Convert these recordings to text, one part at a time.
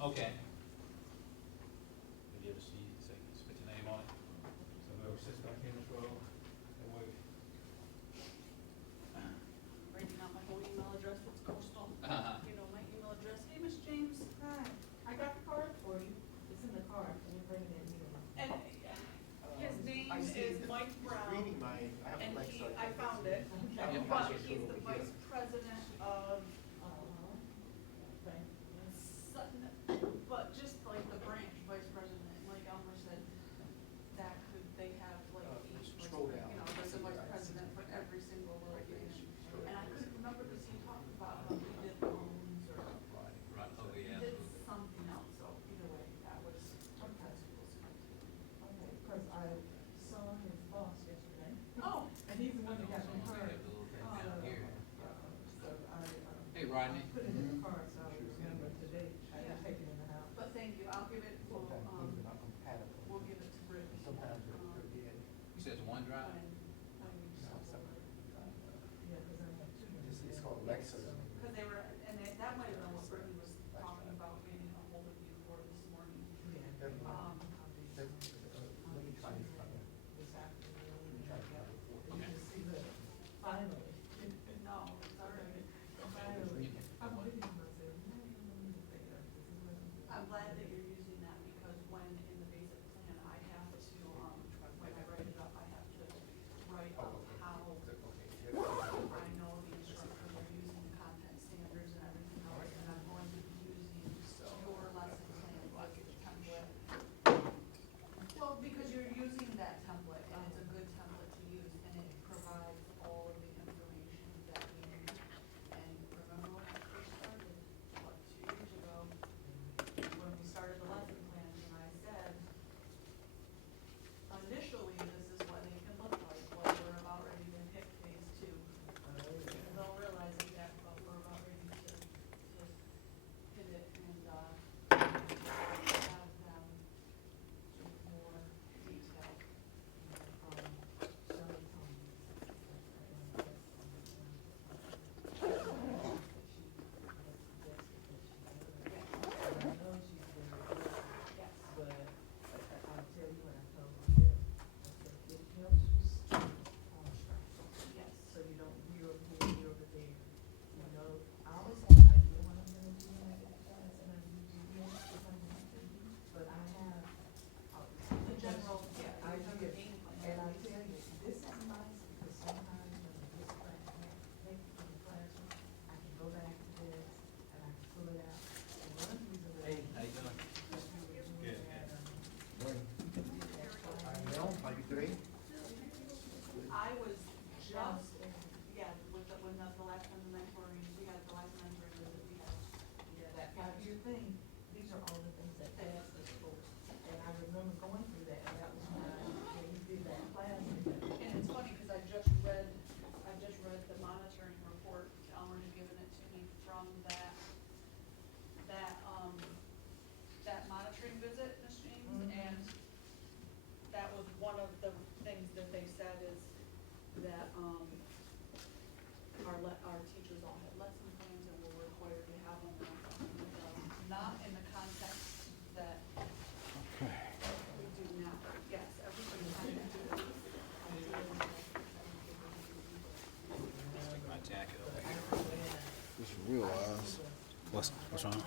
Okay. Have you ever see, say, spit your name on it? So whoever sits back here in this row, that way. Writing out my whole email address, it's coastal. Uh-huh. You know, my email address, hey, Miss James. Hi, I got the card for you. It's in the card, and you're bringing it here. And his name I see is the- Mike he's Brown. reading my, I have And Alexa. I found it, Yeah. but he's the vice president of Okay. Sutton, but just like the branch vice president, like Elmer said, that could, they have like each, vice scroll pre- down. you know, there's a vice president for every single little thing. And I couldn't remember because he talked about how he did loans or Right, oh, he yeah. did something else, so either way, that was what that school Okay, because I saw his boss yesterday. Oh. And he's the one that got me We hard. have the little thing down here. So I, Hey, Rodney. put it in the card, so I remember today, I Yeah. didn't take it in the house. But thank you, I'll give it, we'll, Sometimes things are not compatible. we'll give it to Britt. Sometimes they're dead. You said it's OneDrive? When we No, start separate. over. Yeah, because I have two. It's called Alexa. Cause they were, and that might have been what Brittany was talking about getting a hold of you for this morning. Yeah. Let Um, me try this. This afternoon. Let me try to find it for You you. can see the, finally. no, it's all right. Finally. I'm thinking to myself, man, this is what I'm doing. I'm glad that you're using that because when in the basic plan, I have to, when I write it up, I have to write Oh, up okay. how Okay. I know the instructors are using the content standards and everything else, and I'm going to be using your lesson plan like a template. Well, because you're using that template, and it's a good template to use, and it provides all of the information that we need. And remember when I first started, what, 2 years ago, when we started the lesson plans, and I said, initially, this is what it can look like, well, we're about ready to hit phase 2. People don't realize it yet, but we're about ready to hit it and, have them do more detail. Yes. But I'll tell you what I told Michelle, I said, it helps you stay on track. Yes. So you don't veer over here, veer over there. You know, I always have an idea what I'm gonna do when I get to class, and I usually do what I'm gonna do. But I have. The general, yeah, I the general do. game plan. And I tell you, this is nice because sometimes when I get class, take from the classroom, I can go back to this and I can pull it out. And one reason that Hey, how you doing? Good. Hi, Mel, how you doing? I was just, yeah, with the, when the last time the mentoring, we had the last mentoring visit, we had, Yeah, that 5-year thing, these are all the things that passed us for. And I remember going through that, and that was when we did that class. and it's funny, cause I just read the monitoring report, Elmer had given it to me from that, that monitoring visit, Ms. James, Mhm. and that was one of the things that they said is that, our teachers all had lesson plans and were required to have them, not in the context that we do now. Yes, everybody had to do it. Take my jacket over here. Just realize What's wrong?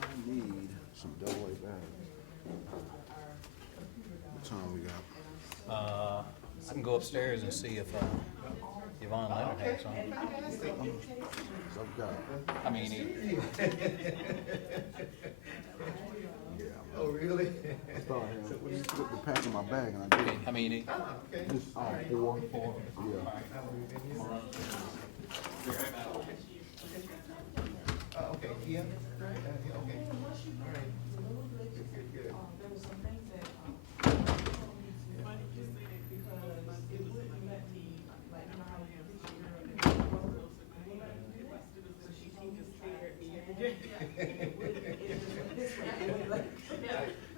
I need some double A batteries. What time we got? I can go upstairs and see if, Yvonne Leonard has some. Fantastic. So I've got, I mean, Oh, really? I thought I had put the pack in my bag and I didn't. how many you need? Ah, okay. Just, four, yeah. Okay, here? Okay. All right. Good. There were some things that, told me to, because it wouldn't let me, like, you know how you this girl, it wouldn't let me do that. So she told me to try it. It just went this way, it wouldn't let me.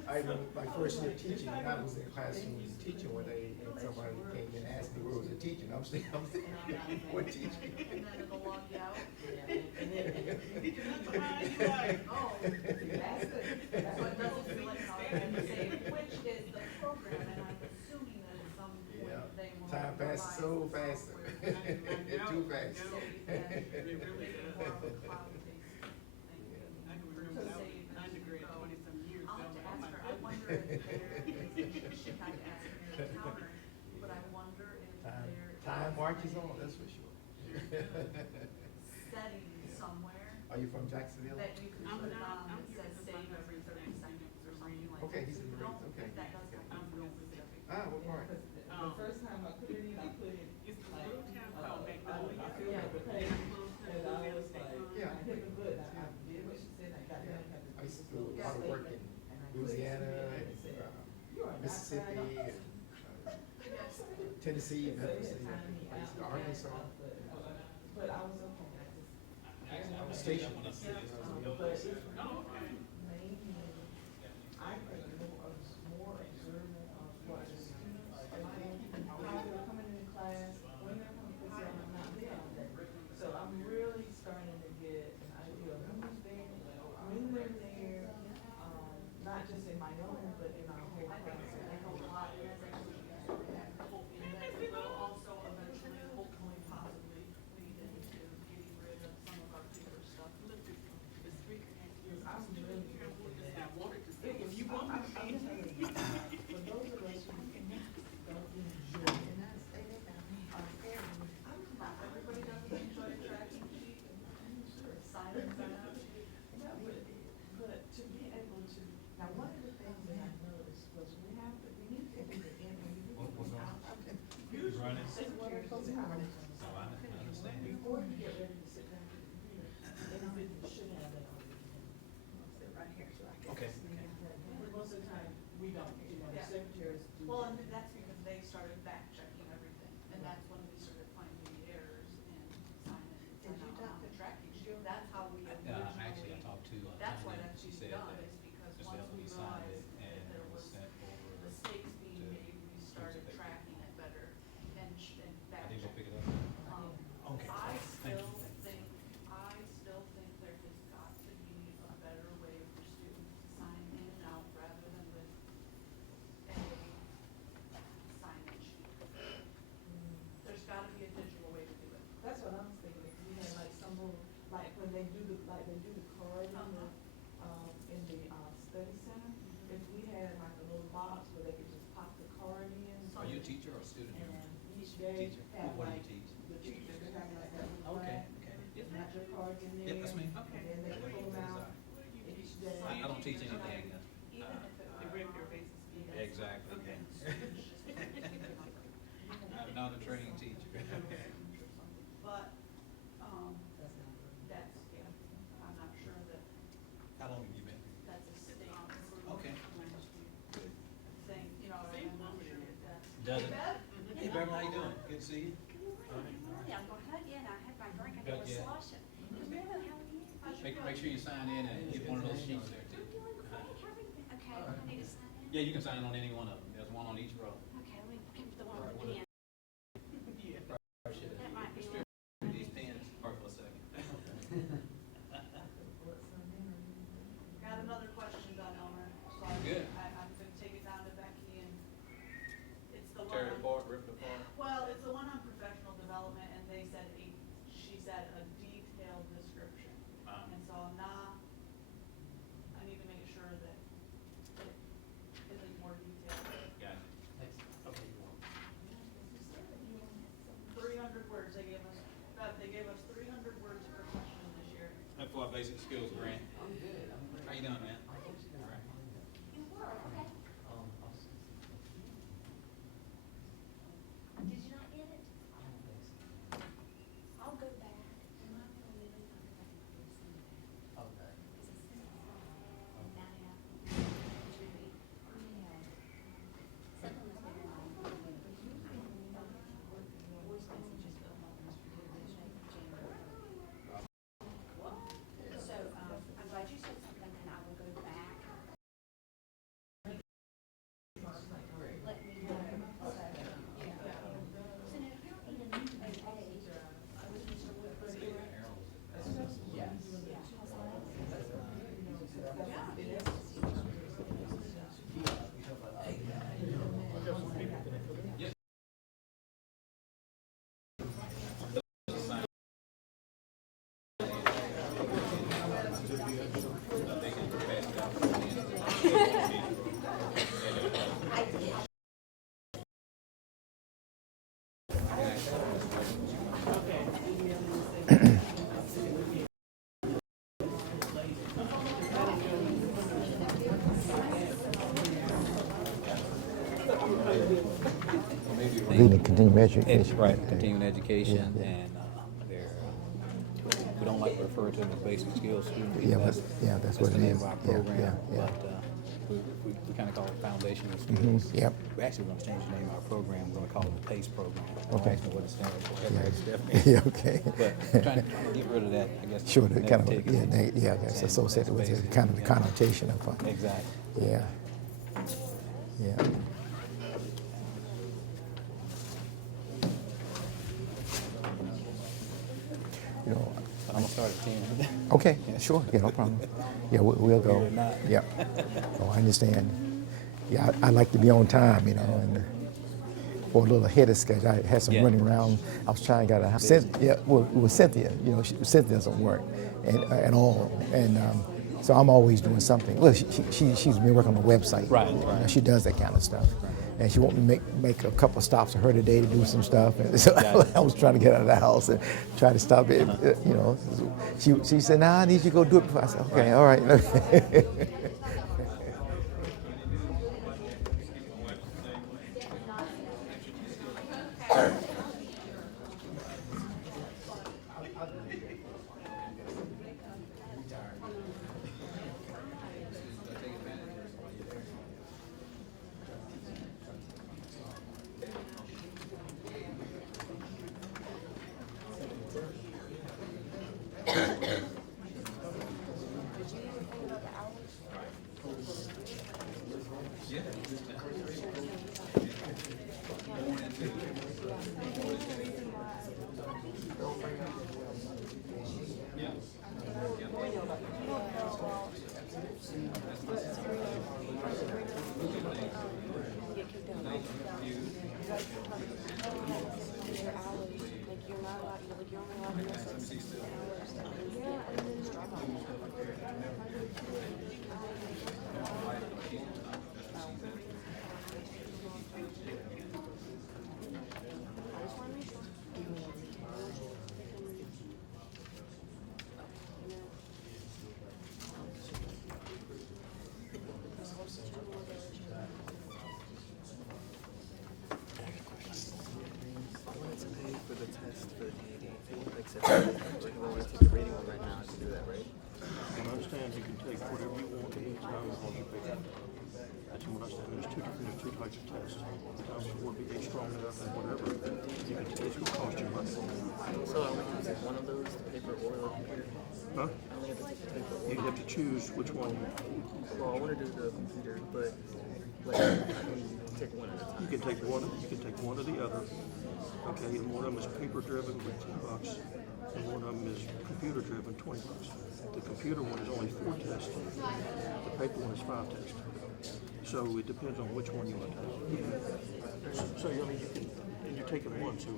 I remember my first year teaching, I was in classroom teaching one day, and somebody came and asked me where was the teaching. I'm saying, what teaching? And then it'll log you out. And then, You like, oh. that's the go faster. They're too fast. Save that, make it more of a cloud-based thing. I can remember when I was undergrad 20-some years I'll ago. have to Oh my ask her, I wonder if there, she had to ask me at the counter, but I wonder if there. Time marches on, that's for sure. Setting somewhere Are you from Jacksonville? that you can I'm put not- on I'm that here says because my save every husband's 30 an seconds or engineer. something like that. Okay, he's So in you the don't- Marines, okay. If that does happen, I'm you don't from lose Mississippi. it. Ah, what part? The first time I put it in, I put it, it's a little town called Magnolia. Yeah, the page, and I was like, Yeah. I hit the button, I did what she said, I got down, had to. I used to do a lot of work in Louisiana and Mississippi and Tennessee, Memphis, I used to Arkansas. But I was okay, Actually, I was Stationed. when I was in but it's Oh, okay. mainly, I think more observant of what the students are doing, how they're coming into class, when they're coming, because I'm not there all day. So I'm really starting to get an idea of who's there, when they're there, not just in my own, but in our whole I think it's gonna class. help a lot, and that's actually, hoping that it will also eventually, hopefully, possibly lead into getting rid of some of our paper stuff. Look, the speaker has yours. I'm really hoping I that. wanted to say, It was, if you want I'm to telling be. you, for those of us who don't enjoy it, Everybody doesn't enjoy tracking sheet and sign it, sign out sheet. yeah, but to be able to, now, one of the things that I noticed was we need to do the end, when you do What's the wrong? usually, Running? that's what I'm supposed to have. Oh, I understand. Before you get ready to sit down to the computer, individuals should have that on the agenda. Sit right here so I can. Okay. But most of the time, we don't, the Yeah. secretaries do. Well, and that's because they started back checking everything, and that's when we started finding the errors and signing and Did you signing talk on the to- tracking sheet. That's how we originally. Actually, I talked to, That's why Tanya, that's she being said done, that is because just once after we we signed realized it that and there it was was sent over mistakes being to- made, we started to- tracking it better and and I back think we'll pick checking. it up. Okay. I Thank you. still think there has got to be a better way for students to sign in and out rather than with a sign-in sheet. There's gotta be a digital way to do it. That's what I was thinking, if we had like some little, like when they do the card in the, study center, if we had like a little box where they could just pop the card in. Are you a teacher or a student? And each day Teacher. have What do like, you teach? the teachers would have like that little Okay, flag, okay. and not your cards in there. Yep, that's me. And then they pull them out each day. I don't teach anything. Even if it The were. regular basis. Exactly. Okay. I'm not a trained teacher. But, That's not good. that's, yeah, I'm not sure that How long have you been? that's a state Okay. Good. thing, you know, I'm not sure that that's. Does Hey, it? Bev? Hey, Beverly, how you doing? Good to see you. I'm gonna hug you, and I had my drink, I Good, was yeah. sloshing. Good, how are you? Make sure you sign in and get one of those sheets there too. I'm doing great, how are you? Okay, I need to sign in? Yeah, you can sign on any one of them. There's one on each row. Okay, let me pick the one with the pen. I should That might be distribute these pens for a second. Got another question done, Elmer, so Good. I'm gonna take it down to Becky and it's the one. Tear it on- apart, rip it apart. Well, it's the one on professional development and they said she said a detailed description. And so I need to make sure that it isn't more detailed. Got it. Thanks. Okay, you want. 300 words they gave us, they gave us 300 words per question this year. That's for our basic skills grant. I'm good. How you doing, man? You were, okay. Did you not get it? I'll go back. Reading continuing It's education. right, continuing education, Yeah, yeah. and they're, we don't like to refer to them as basic skills students. Yeah, because but- yeah, that's what the it name is. of our Yeah, program, yeah, yeah. but we kind of call it foundational skills. Yep. We actually want to change the name of our program. We're going to call it the PACE program. Okay. Don't ask me what it stands for. Yeah. That's definitely. Yeah, okay. But we're trying to get rid of that, I guess. Sure, the kind of, negativity. yeah, that's And associated with basic, the kind of yeah. connotation of, Exactly. yeah. Yeah. You know, I'm going to start at 10. okay, sure, yeah, no problem. Yeah, we'll go. We're not. Yeah. Oh, I understand. Yeah, I like to be on time, you know, and or a little ahead of schedule. I had some Yeah. running around. I was trying to get a yeah, well, with Cynthia, you know, Cynthia doesn't work at all, and so I'm always doing something. Well, she's been working on the website. Right, You know, right. she does that kind of stuff. And she wanted me to make a couple of stops for her today to do some stuff. And so Got it. I was trying to get out of the house and try to stop it. You know, she said, "Nah, I need you to go do it before." I said, "Okay, all right." I understand you can take whatever you want anytime on the paper. That's what I understand. There's two types of tests. Sometimes it would be a strong enough and whatever. You can take, it's gonna cost you money. So I only have to take one of those, the paper or the computer? Huh? I only have to take the paper or You have to choose which one. well, I want to do the computer, but like I can take one at a time. You can take one or the other. Okay, and one of them is paper driven with $10, and one of them is computer driven, $20. The computer one is only 4 tests. The paper one is 5 tests. So it depends on which one you want to take. So I mean, you can, and you're taking one, so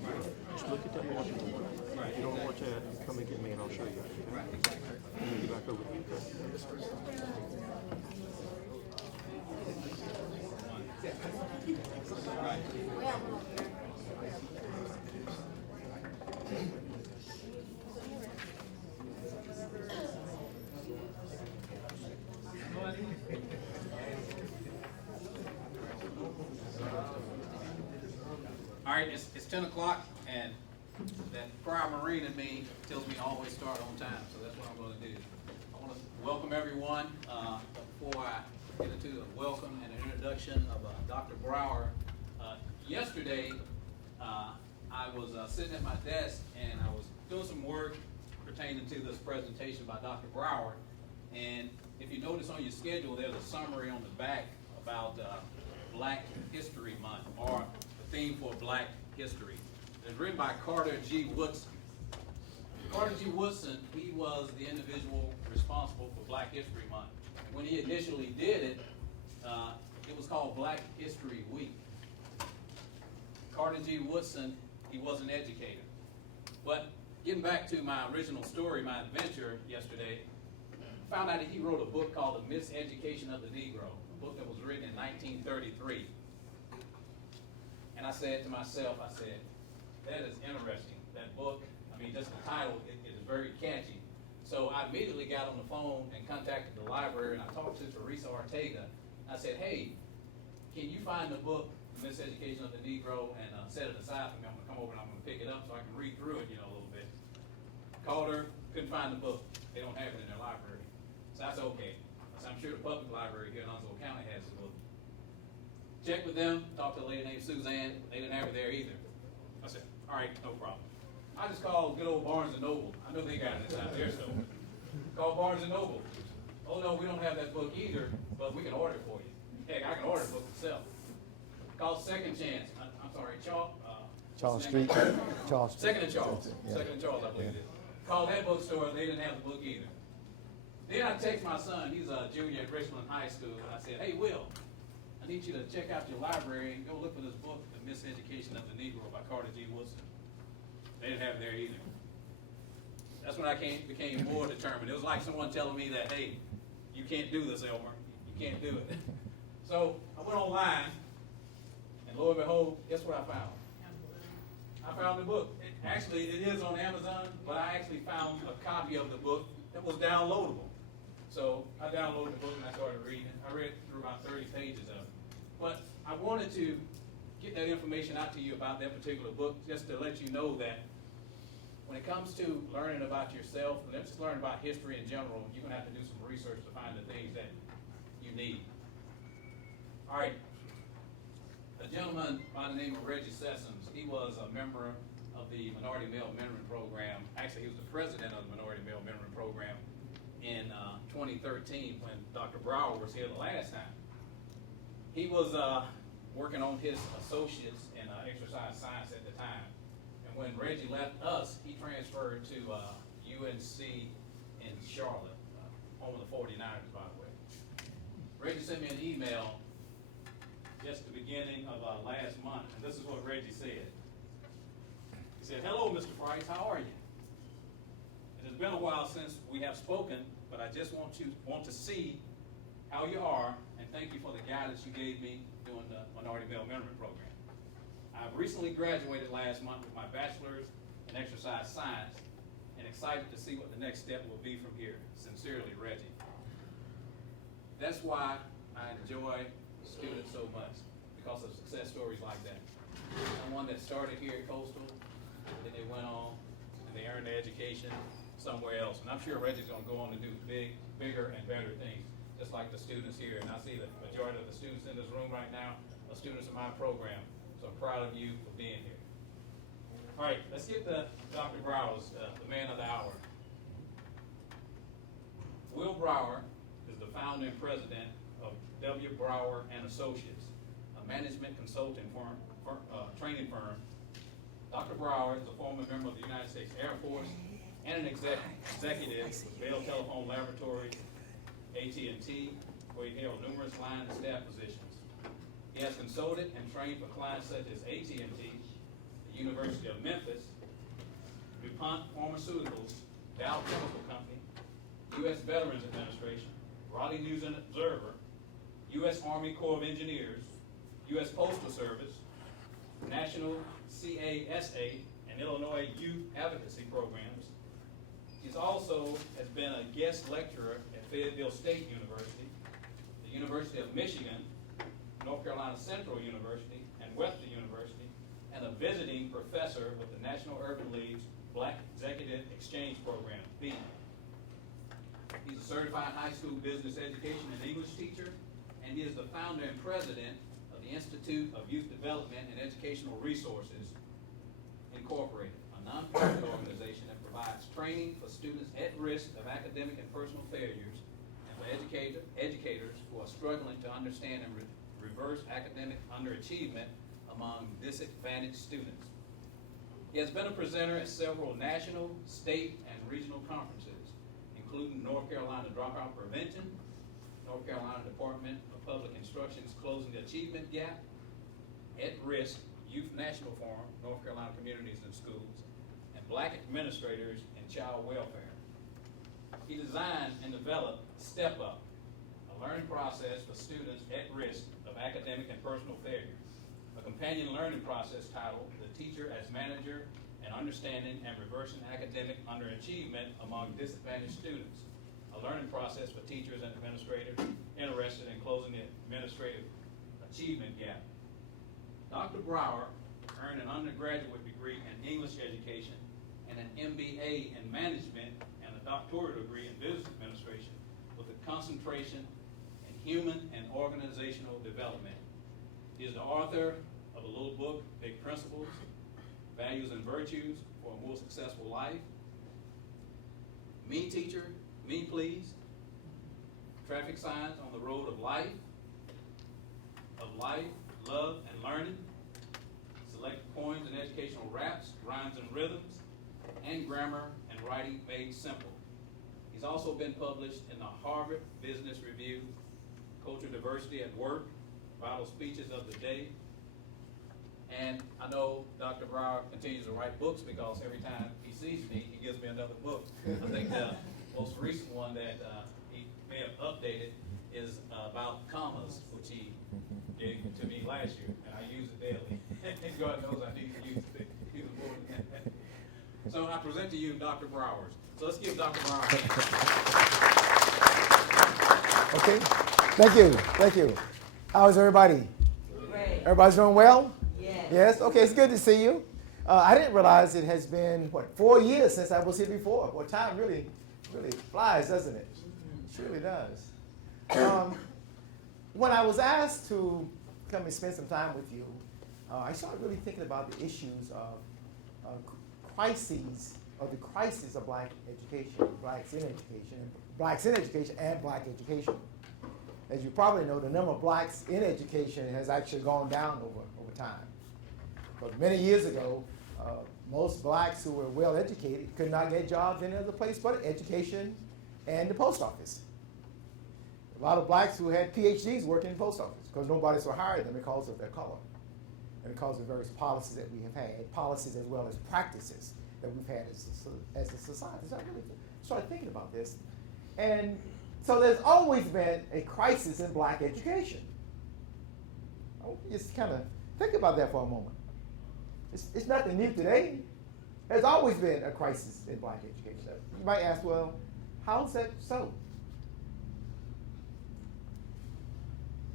just look at that modular one. If you don't know what that, come and get me and I'll show you. Let me get back over to you. All right, it's 10 o'clock, and that prior Marine in me tells me to always start on time, so that's what I'm going to do. I want to welcome everyone. Before I get into the welcome and an introduction of Dr. Brower, yesterday I was sitting at my desk and I was doing some work pertaining to this presentation by Dr. Brower, and if you notice on your schedule, there's a summary on the back about Black History Month, or the theme for Black History. It's written by Carter G. Woodson. Carter G. Woodson, he was the individual responsible for Black History Month. When he initially did it, it was called Black History Week. Carter G. Woodson, he was an educator. But getting back to my original story, my adventure yesterday, found out that he wrote a book called The Miseducation of the Negro, a book that was written in 1933. And I said to myself, I said, that is interesting. That book, I mean, just the title, it is very catchy. So I immediately got on the phone and contacted the library, and I talked to Teresa Ortega. I said, hey, can you find the book, The Miseducation of the Negro, and set it aside for me? I'm gonna come over and I'm gonna pick it up so I can read through it, you know, a little bit. Called her, couldn't find the book. They don't have it in their library. So I said, okay. I said, I'm sure the public library here in Onslow County has the book. Checked with them, talked to a lady named Suzanne. They didn't have it there either. I said, all right, no problem. I just called good old Barnes & Noble. I know they got it inside their store. Called Barnes & Noble. Oh no, we don't have that book either, but we can order it for you. Heck, I can order the book myself. Called Second Chance. I'm sorry, Charles Street. Charles Street. Second and Charles. Yeah. Second and Charles, I believe it is. Called that bookstore, they didn't have the book either. Then I text my son, he's a junior at Richland High School, and I said, hey, Will, I need you to check out your library and go look for this book, The Miseducation of the Negro by Carter G. Woodson. They didn't have it there either. That's when I became more determined. It was like someone telling me that, hey, you can't do this, Elmer. You can't do it. So I went online, and lo and behold, guess what I found? I found the book. Actually, it is on Amazon, but I actually found a copy of the book that was downloadable. So I downloaded the book and I started reading it. I read through about 30 pages of it. But I wanted to get that information out to you about that particular book, just to let you know that when it comes to learning about yourself, let's just learn about history in general, you're going to have to do some research to find the things that you need. All right. A gentleman by the name of Reggie Sessoms, he was a member of the Minority Male Mentoring Program. Actually, he was the president of the Minority Male Mentoring Program in 2013 when Dr. Brower was here the last time. He was working on his associates in exercise science at the time. And when Reggie left us, he transferred to UNC in Charlotte, home of the 49ers, by the way. Reggie sent me an email just the beginning of last month, and this is what Reggie said. He said, hello, Mr. Price, how are you? It has been a while since we have spoken, but I just want to see how you are, and thank you for the guidance you gave me during the Minority Male Mentoring Program. I've recently graduated last month with my bachelor's in exercise science, and excited to see what the next step will be from here. Sincerely, Reggie. That's why I enjoy students so much, because of success stories like that. Someone that started here at Coastal, then they went on and they earned their education somewhere else. And I'm sure Reggie's going to go on to do bigger and better things, just like the students here. And I see the majority of the students in this room right now are students in my program. So I'm proud of you for being here. All right, let's get to Dr. Brower's, the man of the hour. Will Brower is the founder and president of W. Brower and Associates, a management consulting training firm. Dr. Brower is a former member of the United States Air Force and an executive with Bell Telephone Laboratories, AT&T, where he held numerous line and staff positions. He has consulted and trained for clients such as AT&T, the University of Memphis, DuPont Pharmaceuticals, Dow Chemical Company, U.S. Veterans Administration, Raleigh News and Observer, U.S. Army Corps of Engineers, U.S. Postal Service, National CASA, and Illinois Youth Advocacy Programs. He also has been a guest lecturer at Fayetteville State University, the University of Michigan, North Carolina Central University, and Webster University, and a visiting professor with the National Urban League's Black Executive Exchange Program, BEAM. He's a certified high school business education and English teacher, and he is the founder and president of the Institute of Youth Development and Educational Resources, Incorporated, a nonprofit organization that provides training for students at risk of academic and personal failures, and for educators who are struggling to understand and reverse academic underachievement among disadvantaged students. He has been a presenter at several national, state, and regional conferences, including North Carolina Dropout Prevention, North Carolina Department of Public Instruction's Closing the Achievement Gap, At Risk Youth National Forum, North Carolina Communities and Schools, and Black Administrators in Child Welfare. He designed and developed Step Up, a learning process for students at risk of academic and personal failure, a companion learning process titled The Teacher as Manager and Understanding and Reversing Academic Underachievement Among Disadvantaged Students, a learning process for teachers and administrators interested in closing the administrative achievement gap. Dr. Brower earned an undergraduate degree in English education and an MBA in management and a doctoral degree in business administration with a concentration in human and organizational development. He is the author of a little book, Big Principles, Values and Virtues for a More Successful Life, Me Teacher, Me Please, Traffic Signs on the Road of Life, Love, and Learning, Select Poems and Educational Raps, Rhymes and Rhythms, and Grammar and Writing Made Simple. He's also been published in the Harvard Business Review, Culture Diversity at Work, Vital Speeches of the Day. And I know Dr. Brower continues to write books because every time he sees me, he gives me another book. I think the most recent one that he may have updated is about commas, which he gave to me last year, and I use it daily. God knows I need to use it even more than that. So I present to you Dr. Browers. So let's give Dr. Brower a hand. Okay, thank you. How's everybody? Great. Everybody's doing well? Yes. Yes, okay, it's good to see you. I didn't realize it has been, 4 years since I was here before. Well, time really flies, doesn't it? It surely does. When I was asked to come and spend some time with you, I started really thinking about the issues of crises, or the crisis of black education, blacks in education, and black education. As you probably know, the number of blacks in education has actually gone down over time. But many years ago, most blacks who were well educated could not get jobs any other place but education and the post office. A lot of blacks who had PhDs working in the post office because nobody would hire them because of their color and because of various policies that we have had, policies as well as practices that we've had as a society. So I really started thinking about this. And so there's always been a crisis in black education. I want you just kind of think about that for a moment. It's nothing new today. There's always been a crisis in black education. You might ask, well, how is that so?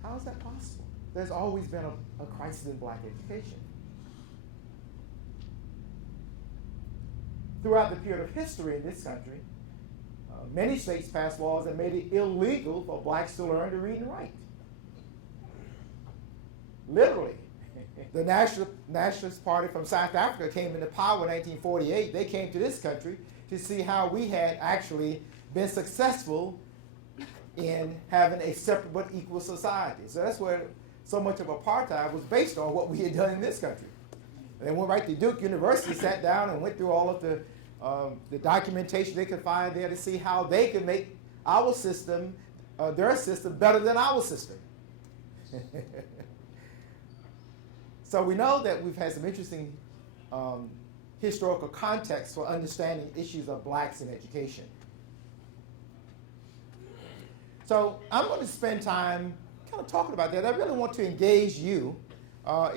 How is that possible? There's always been a crisis in black education. Throughout the period of history in this country, many states passed laws that made it illegal for blacks to learn to read and write. Literally. The Nationalist Party from South Africa came into power in 1948. They came to this country to see how we had actually been successful in having a separate but equal society. So that's where so much of apartheid was based on what we had done in this country. They went right to Duke University, sat down and went through all of the documentation they could find there to see how they could make our system, their system, better than our system. So we know that we've had some interesting historical context for understanding issues of blacks in education. So I'm going to spend time kind of talking about that. I really want to engage you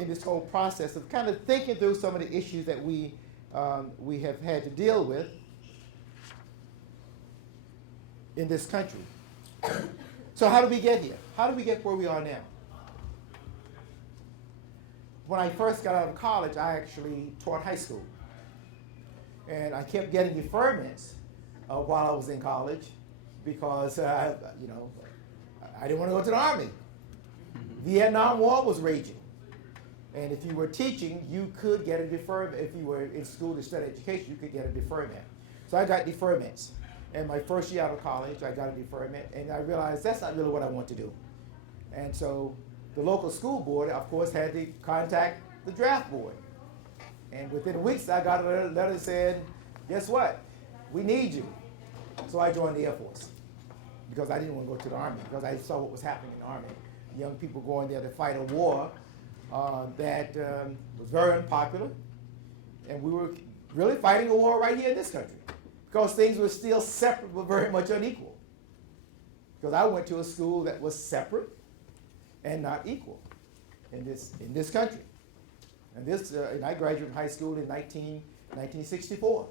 in this whole process of kind of thinking through some of the issues that we have had to deal with in this country. So how did we get here? How did we get where we are now? When I first got out of college, I actually taught high school. And I kept getting deferments while I was in college because, I didn't want to go to the Army. Vietnam War was raging. And if you were teaching, you could get a deferment. If you were in school to study education, you could get a deferment. So I got deferments. And my first year out of college, I got a deferment. And I realized that's not really what I want to do. And so the local school board, of course, had to contact the draft board. And within weeks, I got a letter that said, guess what? We need you. So I joined the Air Force because I didn't want to go to the Army because I saw what was happening in the Army. Young people going there to fight a war that was very unpopular. And we were really fighting a war right here in this country because things were still separate but very much unequal. Because I went to a school that was separate and not equal in this country. And I graduated from high school in 1964.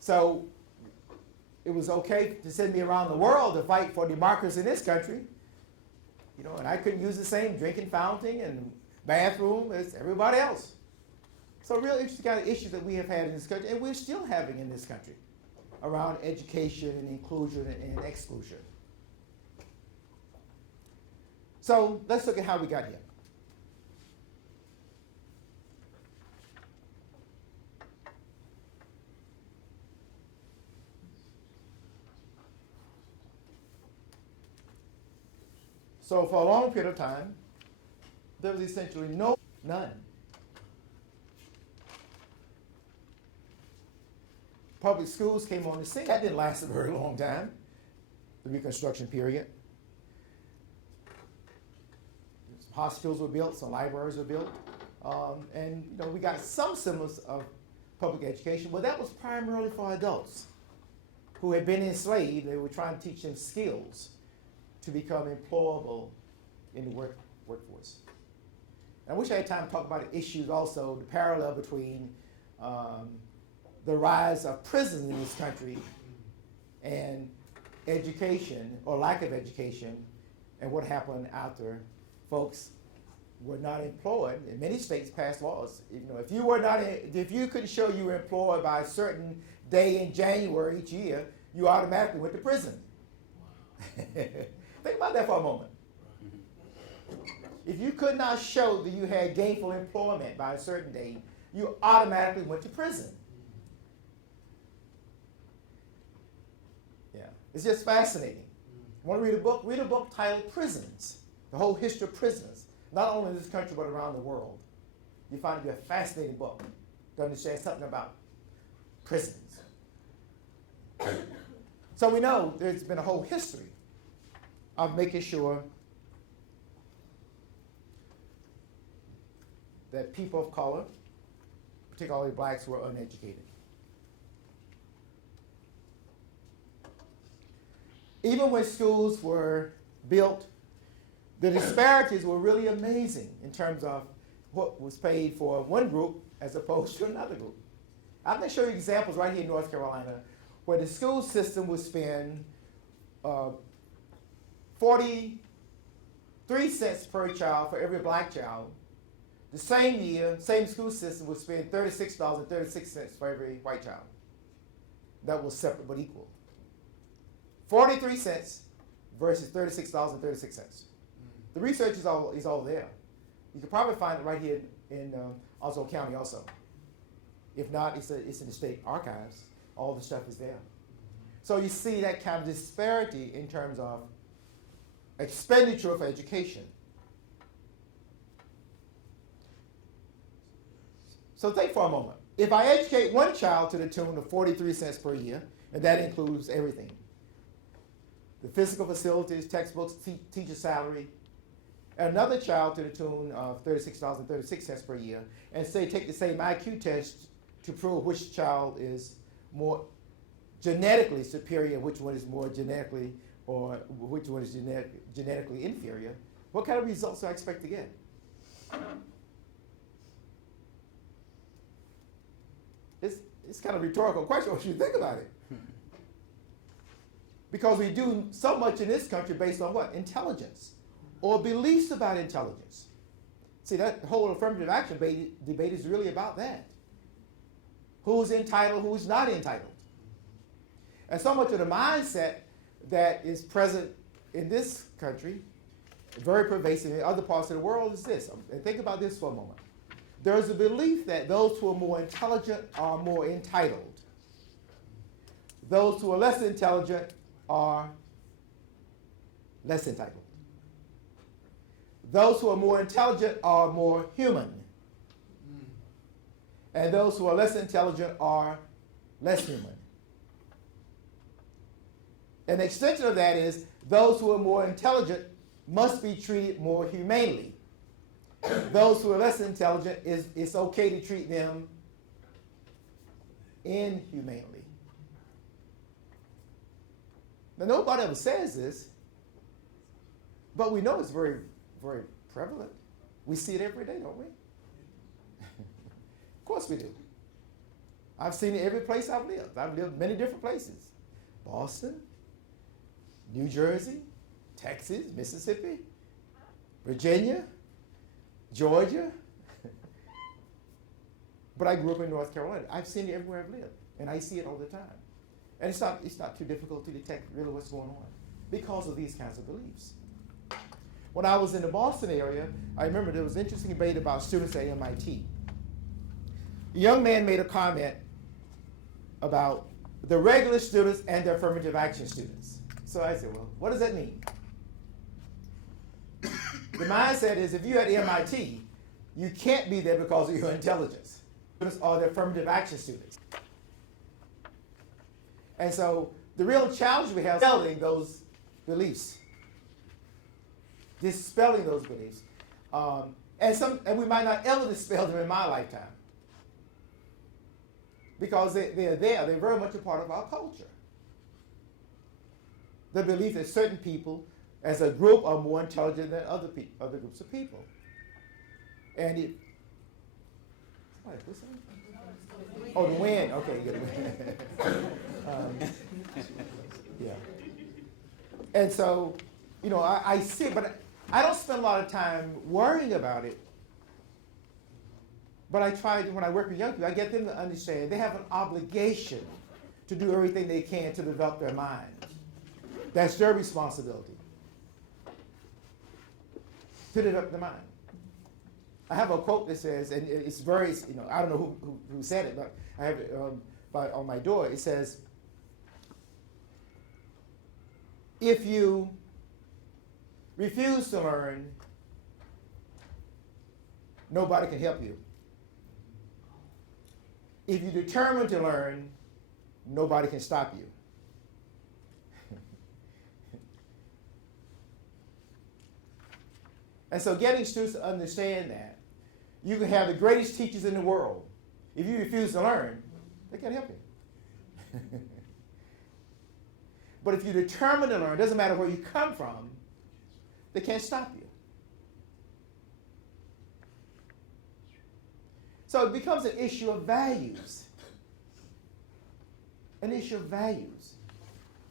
So it was okay to send me around the world to fight for democracy in this country, you know, and I couldn't use the same drinking fountain and bathroom as everybody else. So real interesting kind of issues that we have had in this country, and we're still having in this country around education and inclusion and exclusion. So let's look at how we got here. So for a long period of time, there was essentially none. Public schools came on the scene. That didn't last a very long time, the Reconstruction period. Some hospitals were built, some libraries were built, and you know, we got some semblance of public education, but that was primarily for adults who had been enslaved. They were trying to teach them skills to become employable in the workforce. And I wish I had time to talk about the issues also, the parallel between the rise of prisons in this country and education or lack of education, and what happened after folks were not employed. And many states passed laws. You know, if you couldn't show you were employed by a certain day in January each year, you automatically went to prison. Think about that for a moment. If you could not show that you had gainful employment by a certain date, you automatically went to prison. Yeah, it's just fascinating. Want to read a book? Read a book titled Prisons, the whole history of prisons, not only in this country but around the world. You find it to be a fascinating book to understand something about prisons. So we know there's been a whole history of making sure that people of color, particularly blacks, were uneducated. Even when schools were built, the disparities were really amazing in terms of what was paid for one group as opposed to another group. I'm going to show you examples right here in North Carolina where the school system would spend 43 cents per child for every black child. The same year, same school system would spend $36.36 for every white child. That was separate but equal. 43 cents versus $36.36. The research is all there. You can probably find it right here in Oswego County also. If not, it's in the state archives. All the stuff is there. So you see that kind of disparity in terms of expenditure for education. So think for a moment. If I educate one child to the tune of 43 cents per year, and that includes everything, the physical facilities, textbooks, teacher salary, and another child to the tune of $36.36 per year, and say take the same IQ test to prove which child is more genetically superior, which one is more genetically, or which one is genetically inferior, what kind of results do I expect to get? It's kind of a rhetorical question once you think about it. Because we do so much in this country based on what? Intelligence, or beliefs about intelligence. See, that whole affirmative action debate is really about that. Who's entitled, who's not entitled. And so much of the mindset that is present in this country, very pervasive in other parts of the world, is this. And think about this for a moment. There's a belief that those who are more intelligent are more entitled. Those who are less intelligent are less entitled. Those who are more intelligent are more human. And those who are less intelligent are less human. An extension of that is those who are more intelligent must be treated more humanely. Those who are less intelligent, it's okay to treat them inhumanely. Now, nobody ever says this, but we know it's very, very prevalent. We see it every day, don't we? Of course we do. I've seen it every place I've lived. I've lived many different places. Boston, New Jersey, Texas, Mississippi, Virginia, Georgia. But I grew up in North Carolina. I've seen it everywhere I've lived, and I see it all the time. And it's not too difficult to detect really what's going on because of these kinds of beliefs. When I was in the Boston area, I remember there was an interesting debate about students at MIT. A young man made a comment about the regular students and the affirmative action students. So I said, well, what does that mean? The mindset is if you're at MIT, you can't be there because of your intelligence. Students are the affirmative action students. And so the real challenge we have is dispelling those beliefs. Dispelling those beliefs. And we might not ever dispel them in my lifetime. Because they're there. They're very much a part of our culture. The belief that certain people, as a group, are more intelligent than other groups of people. And it... Somebody put something? Oh, the wind. Okay, good. Yeah. And so, I see it, but I don't spend a lot of time worrying about it. But I try to, when I work with young people, I get them to understand they have an obligation to do everything they can to develop their minds. That's their responsibility. To develop their mind. I have a quote that says, and it's very, I don't know who said it, but I have it on my door. It says, if you refuse to learn, nobody can help you. If you're determined to learn, nobody can stop you. And so getting students to understand that, you can have the greatest teachers in the world. If you refuse to learn, they can't help you. But if you're determined to learn, it doesn't matter where you come from, they can't stop you. So it becomes an issue of values. An issue of values.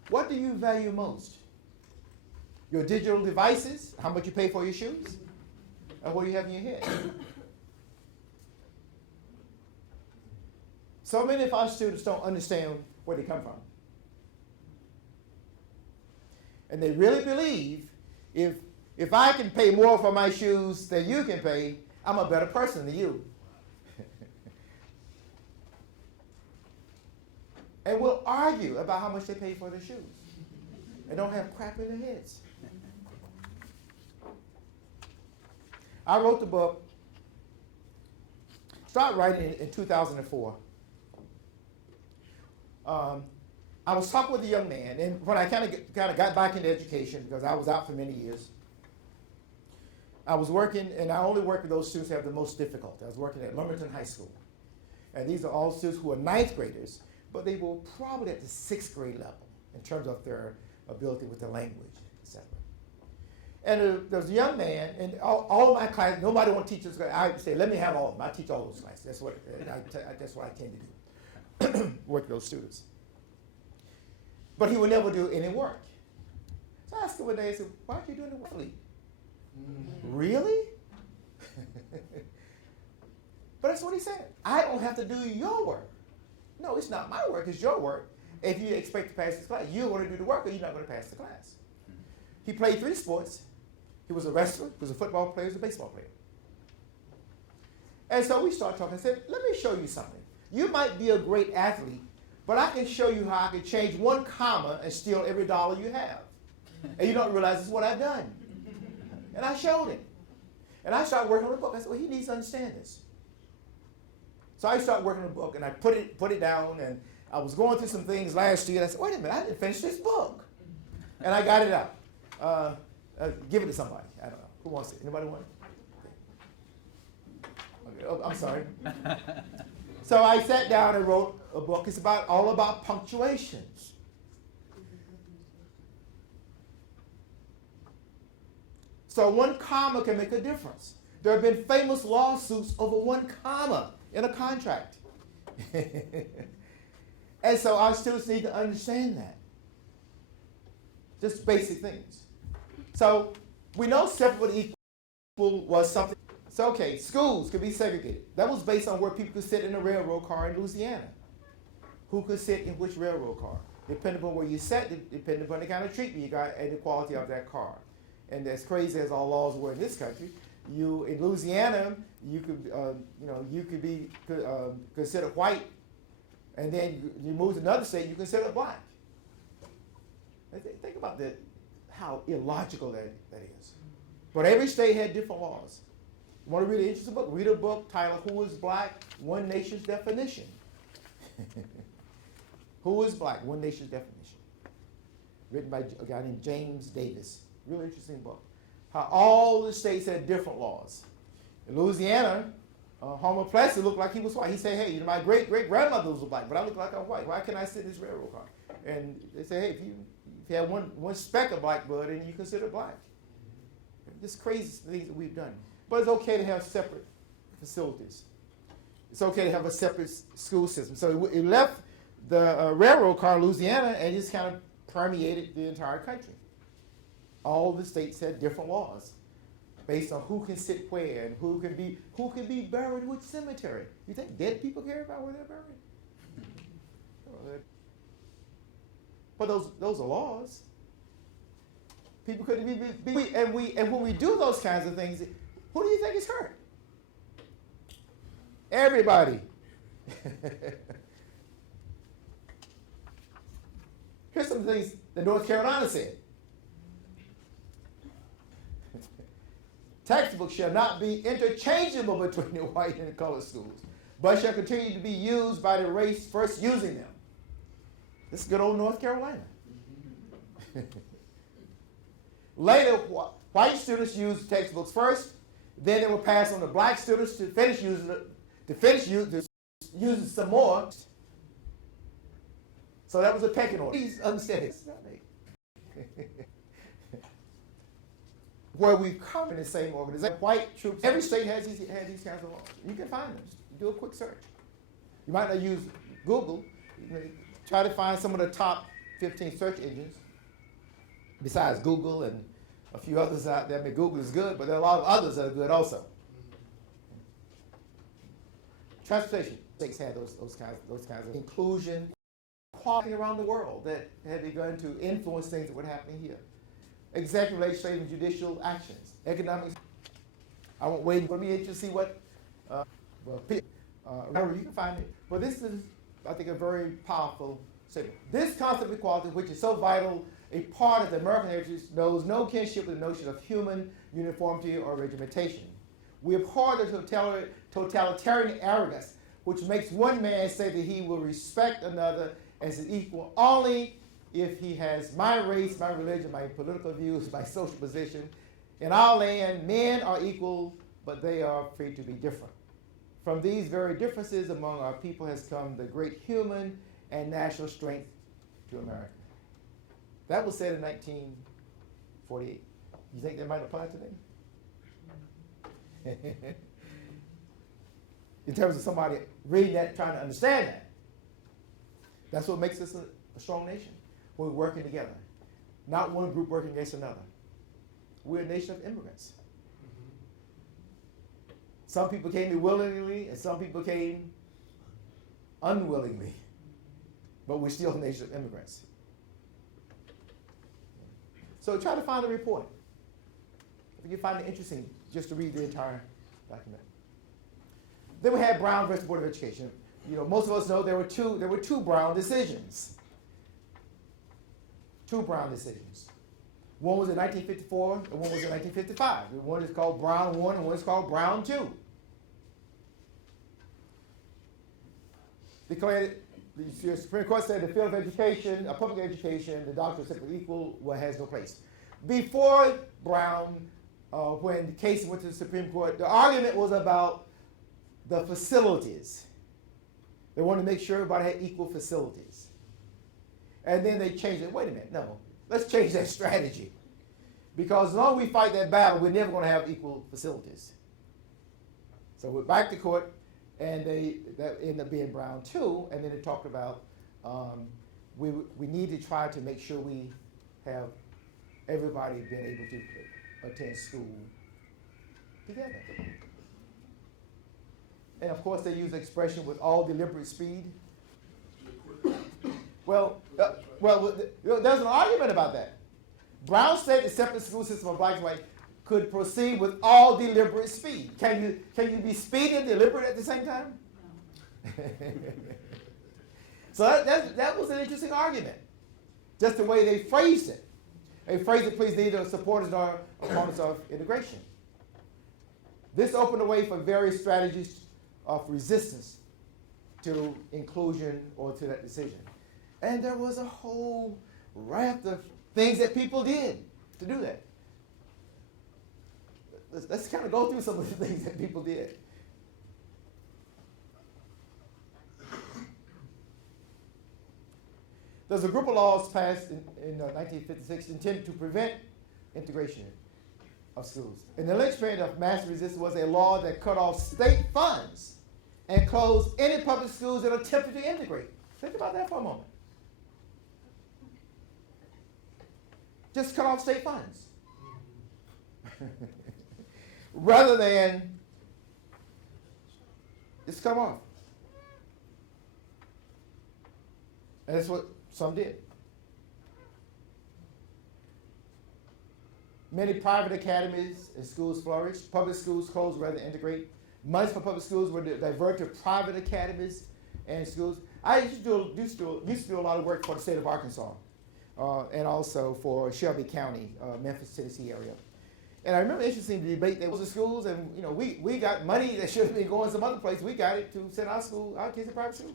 What do you value most? Your digital devices, how much you pay for your shoes, and what you have in your head. So many of our students don't understand where they come from. And they really believe if I can pay more for my shoes than you can pay, I'm a better person than you. And we'll argue about how much they pay for their shoes. And don't have crap in their heads. I wrote the book, started writing in 2004. I was talking with a young man, and when I kind of got back into education, because I was out for many years, I was working, and I only worked with those students who have the most difficulty. I was working at Lumberton High School. And these are all students who are ninth graders, but they were probably at the sixth grade level in terms of their ability with the language, etc. And there was a young man, and all my classes, nobody wanted to teach this. I say, let me have all of them. I teach all those classes. That's what I tend to do, work with those students. But he would never do any work. So I asked him one day, I said, why aren't you doing the work? Really? But that's what he said. I don't have to do your work. No, it's not my work, it's your work. If you expect to pass this class, you're going to do the work or you're not going to pass the class. He played 3 sports. He was a wrestler, he was a football player, he was a baseball player. And so we started talking. I said, let me show you something. You might be a great athlete, but I can show you how I can change 1 comma and steal every dollar you have. And you don't realize this is what I've done. And I showed him. And I started working on the book. I said, well, he needs to understand this. So I started working on the book, and I put it down, and I was going through some things last year, and I said, wait a minute, I didn't finish this book. And I got it out. Give it to somebody. I don't know. Who wants it? Anybody want it? Okay. Oh, I'm sorry. So I sat down and wrote a book. It's all about punctuations. So one comma can make a difference. There have been famous lawsuits over one comma in a contract. And so our students need to understand that. Just basic things. So we know separate but equal was something. So okay, schools could be segregated. That was based on where people could sit in a railroad car in Louisiana. Who could sit in which railroad car? Depending upon where you sat, depending upon the kind of treatment you got and the quality of that car. And as crazy as our laws were in this country, in Louisiana, you could be considered white, and then you move to another state, you consider black. Think about that, how illogical that is. But every state had different laws. You want to read an interesting book? Read a book titled "Who is Black? One Nation's Definition." Who is Black? One Nation's Definition. Written by a guy named James Davis. Really interesting book. How all the states had different laws. In Louisiana, Homer Plessy looked like he was white. He said, hey, my great-great-grandmother was black, but I look like I'm white. Why can't I sit in this railroad car? And they say, hey, if you have one speck of black blood, then you consider black. Just crazy things that we've done. But it's okay to have separate facilities. It's okay to have a separate school system. So it left the railroad car in Louisiana and just kind of permeated the entire country. All the states had different laws based on who can sit where and who can be buried in which cemetery. You think dead people care about where they're buried? But those are laws. People couldn't be and when we do those kinds of things, who do you think is hurt? Everybody. Here's some things that North Carolina said. Textbooks shall not be interchangeable between the white and the colored schools, but shall continue to be used by the race first using them. This is good old North Carolina. Later, white students used textbooks first, then they were passed on to black students to finish using some more. So that was a pecking order. Please understand this. Where we've come in the same organization, white troops, every state has these kinds of laws. You can find them. Do a quick search. You might not use Google. Try to find some of the top 15 search engines, besides Google and a few others out there. I mean, Google is good, but there are a lot of others that are good also. Transportation states had those kinds of inclusion, quality around the world that had begun to influence things that were happening here. Executive, legislative, and judicial actions. Economics. I won't wait for me to see what. Remember, you can find it. But this is, I think, a very powerful statement. This concept of equality, which is so vital, a part of the American heritage, knows no kinship with the notion of human uniformity or regimentation. We abhor the totalitarian arrogance, which makes one man say that he will respect another as his equal only if he has my race, my religion, my political views, my social position. In our land, men are equal, but they are free to be different. From these very differences among our people has come the great human and national strength to America. That was said in 1948. You think that might apply today? In terms of somebody reading that, trying to understand that. That's what makes us a strong nation. We're working together. Not one group working against another. We're a nation of immigrants. Some people came willingly and some people came unwillingly. But we're still a nation of immigrants. So try to find the report. If you find it interesting, just to read the entire document. Then we had Brown versus Board of Education. Most of us know there were two Brown decisions. Two Brown decisions. One was in 1954 and one was in 1955. One is called Brown 1 and one is called Brown 2. Declared, the Supreme Court said the field of education, public education, the doctrine of separate equal has no place. Before Brown, when the case went to the Supreme Court, the argument was about the facilities. They wanted to make sure everybody had equal facilities. And then they changed it. Wait a minute, no. Let's change that strategy. Because as long as we fight that battle, we're never going to have equal facilities. So we're back to court, and that ended up being Brown 2, and then they talked about we need to try to make sure we have everybody being able to attend school together. And of course, they use the expression with all deliberate speed. Well, there's an argument about that. Brown said the separate school system of black and white could proceed with all deliberate speed. Can you be speedy and deliberate at the same time? No. So that was an interesting argument, just the way they phrased it. They phrased it, please, neither supporters nor opponents of integration. This opened the way for various strategies of resistance to inclusion or to that decision. And there was a whole raft of things that people did to do that. Let's kind of go through some of the things that people did. There's a group of laws passed in 1956 intended to prevent integration of schools. And the linchpin of mass resistance was a law that cut off state funds and closed any public schools that attempted to integrate. Think about that for a moment. Just cut off state funds. Rather than just cut them off. And that's what some did. Many private academies and schools flourished. Public schools closed rather than integrate. Money for public schools were diverted to private academies and schools. I used to do a lot of work for the state of Arkansas and also for Shelby County, Memphis, Tennessee area. And I remember interesting debate there was the schools, and we got money that should have been going some other place. We got it to send our kids to private school.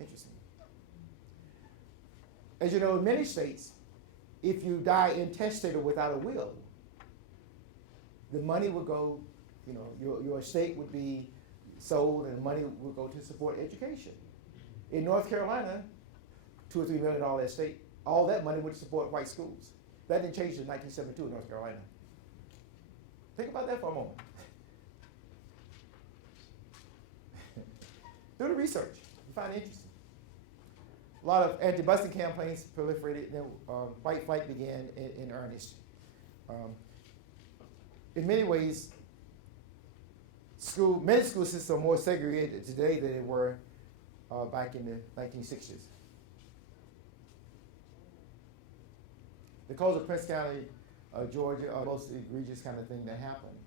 Interesting. As you know, in many states, if you die intestate or without a will, the money would go, your estate would be sold and money would go to support education. In North Carolina, $2 or $3 million estate, all that money would support white schools. That didn't change in 1972 in North Carolina. Think about that for a moment. Do the research. You find it interesting. A lot of anti-busing campaigns proliferated, and then white flight began in earnest. In many ways, many school systems are more segregated today than they were back in the 1960s. Because of Prince County, Georgia, most egregious kind of thing that happened.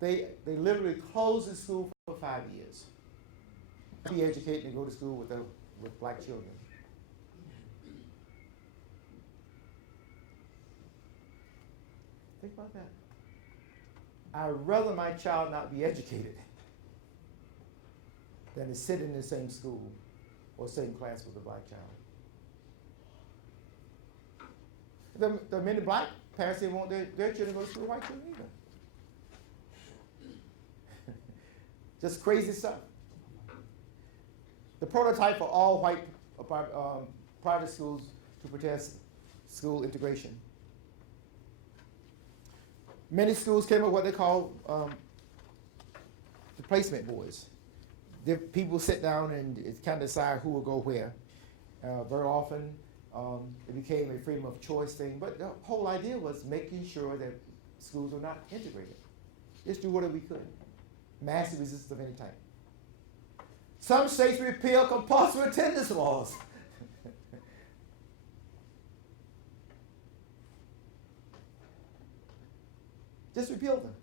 They literally closed the school for 5 years. Be educated and go to school with black children. Think about that. I'd rather my child not be educated than to sit in the same school or same class with a black child. The many black parents didn't want their children to go to school with white children either. Just crazy stuff. The prototype for all white private schools to protest school integration. Many schools came up with what they call the placement boards. People sit down and kind of decide who will go where. Very often, it became a freedom of choice thing, but the whole idea was making sure that schools were not integrated. Just do whatever we could. Massive resistance of any type. Some states repeal compulsory attendance laws. Just repealed them.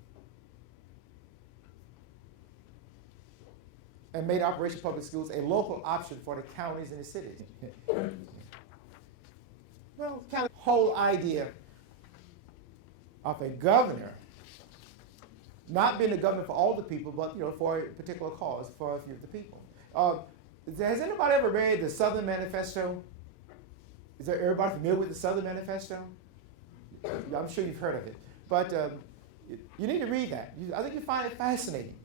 And made Operation Public Schools a local option for the counties and the cities. Well, kind of whole idea of a governor not being a governor for all the people, but for a particular cause, for a few of the people. Has anybody ever read the Southern Manifesto? Is there everybody familiar with the Southern Manifesto? I'm sure you've heard of it, but you need to read that. I think you find it fascinating.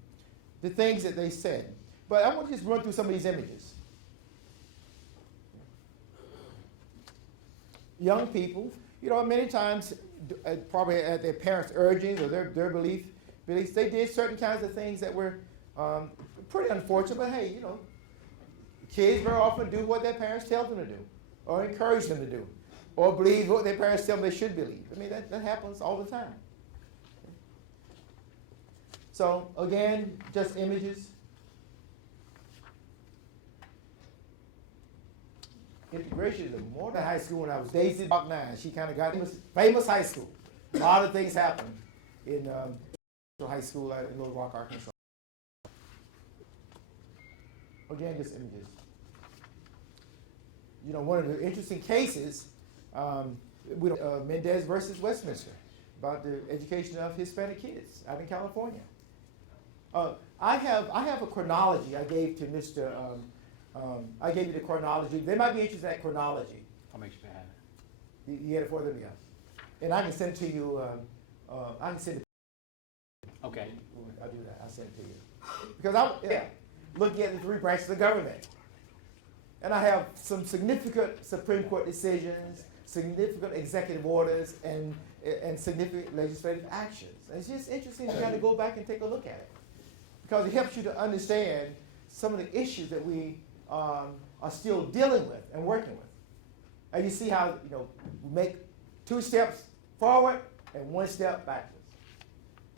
the things that they said. But I want to just run through some of these images. Young people, many times, probably at their parents' urgings or their beliefs, they did certain kinds of things that were pretty unfortunate. But hey, kids very often do what their parents tell them to do, or encourage them to do, or believe what their parents tell them they should believe. I mean, that happens all the time. So again, just images. Integration of Morton High School when I was Daisy about 9. She kind of got famous high school. A lot of things happened in high school in Little Rock, Arkansas. Again, just images. One of the interesting cases, Mendez versus Westminster, about the education of Hispanic kids out in California. I have a chronology I gave to Mr. I gave you the chronology. They might be interested in that chronology. I'll make sure to have it. You get it for them, yeah. And I can send it to you. I can send it. Okay. I'll do that. I'll send it to you. Because I'm looking at the 3 branches of government, and I have some significant Supreme Court decisions, significant executive orders, and significant legislative actions. And it's just interesting to kind of go back and take a look at it, because it helps you to understand some of the issues that we are still dealing with and working with. And you see how, we make 2 steps forward and 1 step backwards.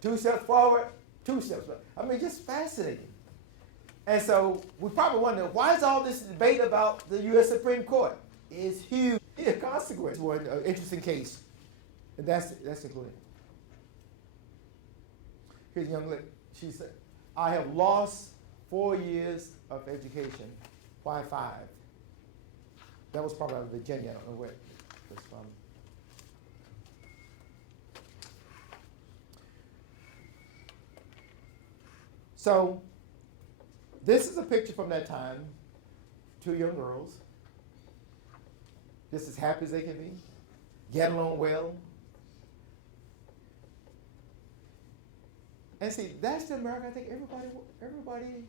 2 steps forward, 2 steps back. I mean, just fascinating. And so we probably wonder, why is all this debate about the U.S. Supreme Court? It's huge. Yeah, consequence. One interesting case. And that's included. Here's a young lady. She said, I have lost 4 years of education. Why 5? That was probably out of Virginia. I don't know where it was from. So this is a picture from that time. 2 young girls, just as happy as they can be, getting along well. And see, that's the America I think everybody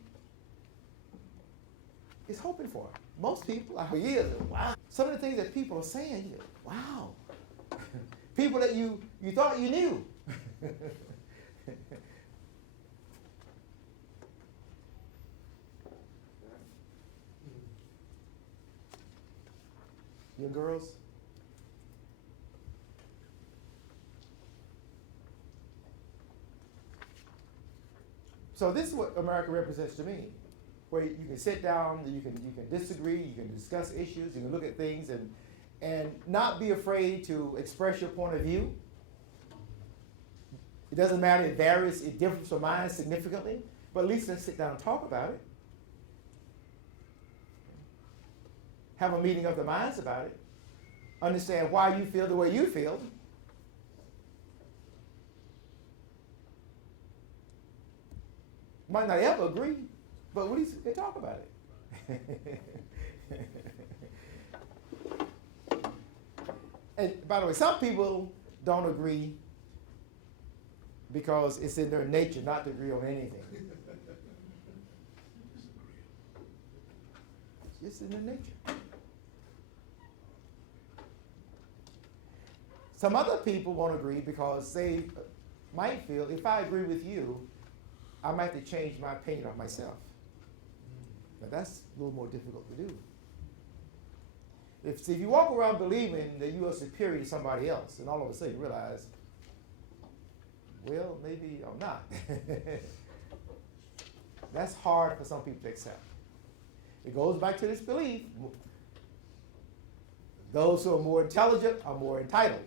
is hoping for. Most people, for years, wow. Some of the things that people are saying, you go, wow. People that you thought you knew. Young girls. So this is what America represents to me, where you can sit down, you can disagree, you can discuss issues, you can look at things and not be afraid to express your point of view. It doesn't matter, it varies, it differs from mine significantly, but at least let's sit down and talk about it. Have a meeting of the minds about it. Understand why you feel the way you feel. Might not ever agree, but at least they talk about it. And by the way, some people don't agree because it's in their nature not to agree on anything. It's in their nature. Some other people won't agree because they might feel, if I agree with you, I might have to change my opinion of myself. But that's a little more difficult to do. If you walk around believing that you are superior to somebody else, and all of a sudden you realize, well, maybe I'm not. That's hard for some people to accept. It goes back to this belief. Those who are more intelligent are more entitled.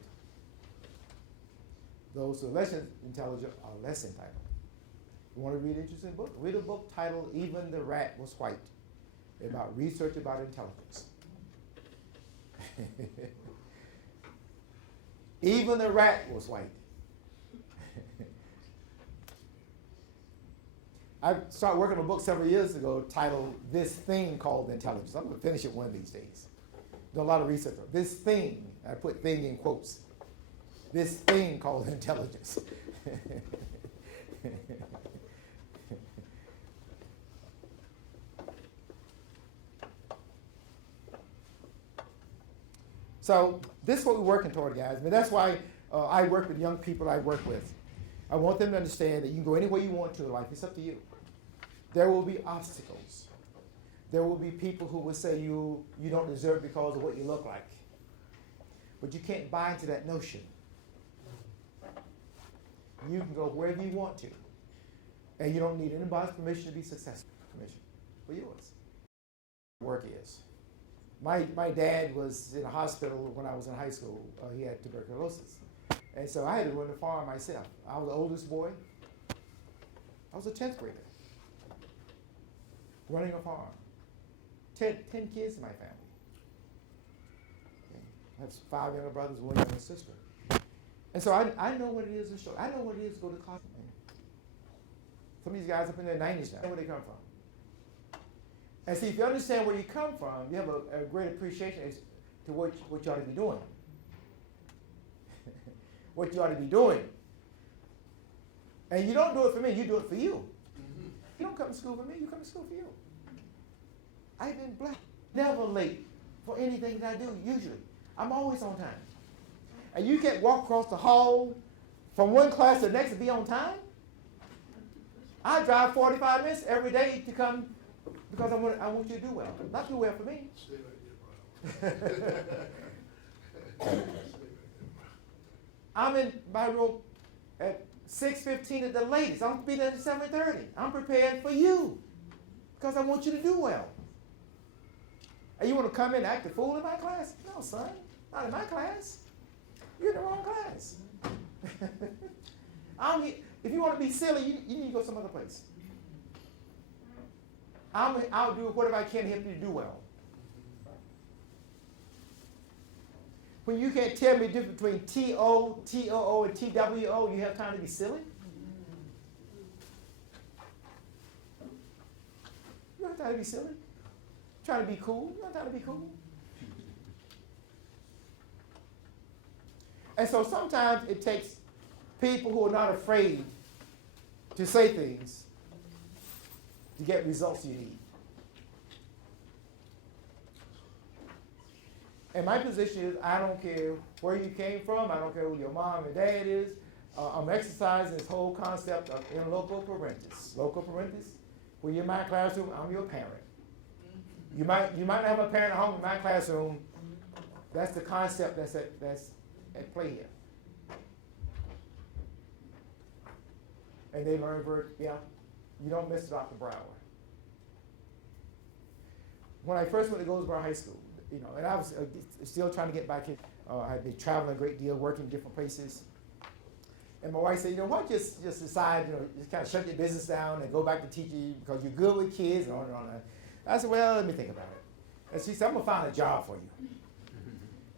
Those who are less intelligent are less entitled. You want to read an interesting book? Read a book titled Even the Rat Was White, about research about intelligence. Even the rat was white. I started working on a book several years ago titled This Thing Called Intelligence. I'm going to finish it one of these days. Do a lot of research on this thing. I put thing in quotes. This thing called intelligence. So this is what we're working toward, guys. I mean, that's why I work with young people I work with. I want them to understand that you can go anywhere you want to in life. It's up to you. There will be obstacles. There will be people who will say you don't deserve it because of what you look like. But you can't buy into that notion. You can go wherever you want to. And you don't need anybody's permission to be successful. Permission for yours. Work is. My dad was in a hospital when I was in high school. He had tuberculosis. And so I had to run the farm myself. I was the oldest boy. I was a 10th grader. Running a farm. 10 kids in my family. Okay. I have 5 younger brothers, 1 younger sister. And so I know what it is to show. I know what it is to go to college. Some of these guys up in their 90s now. I know where they come from. And see, if you understand where you come from, you have a great appreciation as to what you ought to be doing. What you ought to be doing. And you don't do it for me, you do it for you. Mm-hmm. You don't come to school for me, you come to school for you. I've been blessed. Never late for anything that I do, usually. I'm always on time. And you can't walk across the hall from one class to the next and be on time? I drive 45 minutes every day to come because I want you to do well. Not do well for me. I'm in my room at 6:15 at the latest. I'm be there at 7:30. I'm prepared for you because I want you to do well. And you want to come in and act a fool in my class? No, son, not in my class. You're in the wrong class. If you want to be silly, you need to go some other place. I'll do whatever I can to help you to do well. When you can't tell me the difference between T-O, T-O-O, and T-W-O, you have time to be silly? You don't have time to be silly. Trying to be cool. You don't have time to be cool. And so sometimes it takes people who are not afraid to say things to get results you need. And my position is, I don't care where you came from, I don't care who your mom and dad is, I'm exercising this whole concept of in loco parentis. Loco parentis, when you're in my classroom, I'm your parent. You might not have a parent at home in my classroom. That's the concept that's at play here. And they learn you don't miss Dr. Brower. When I first went to Goldsboro High School, and I was still trying to get back in. I'd been traveling a great deal, working in different places. And my wife said, why just decide, just kind of shut your business down and go back to teaching because you're good with kids and on and on. I said, well, let me think about it. And she said, I'm going to find a job for you.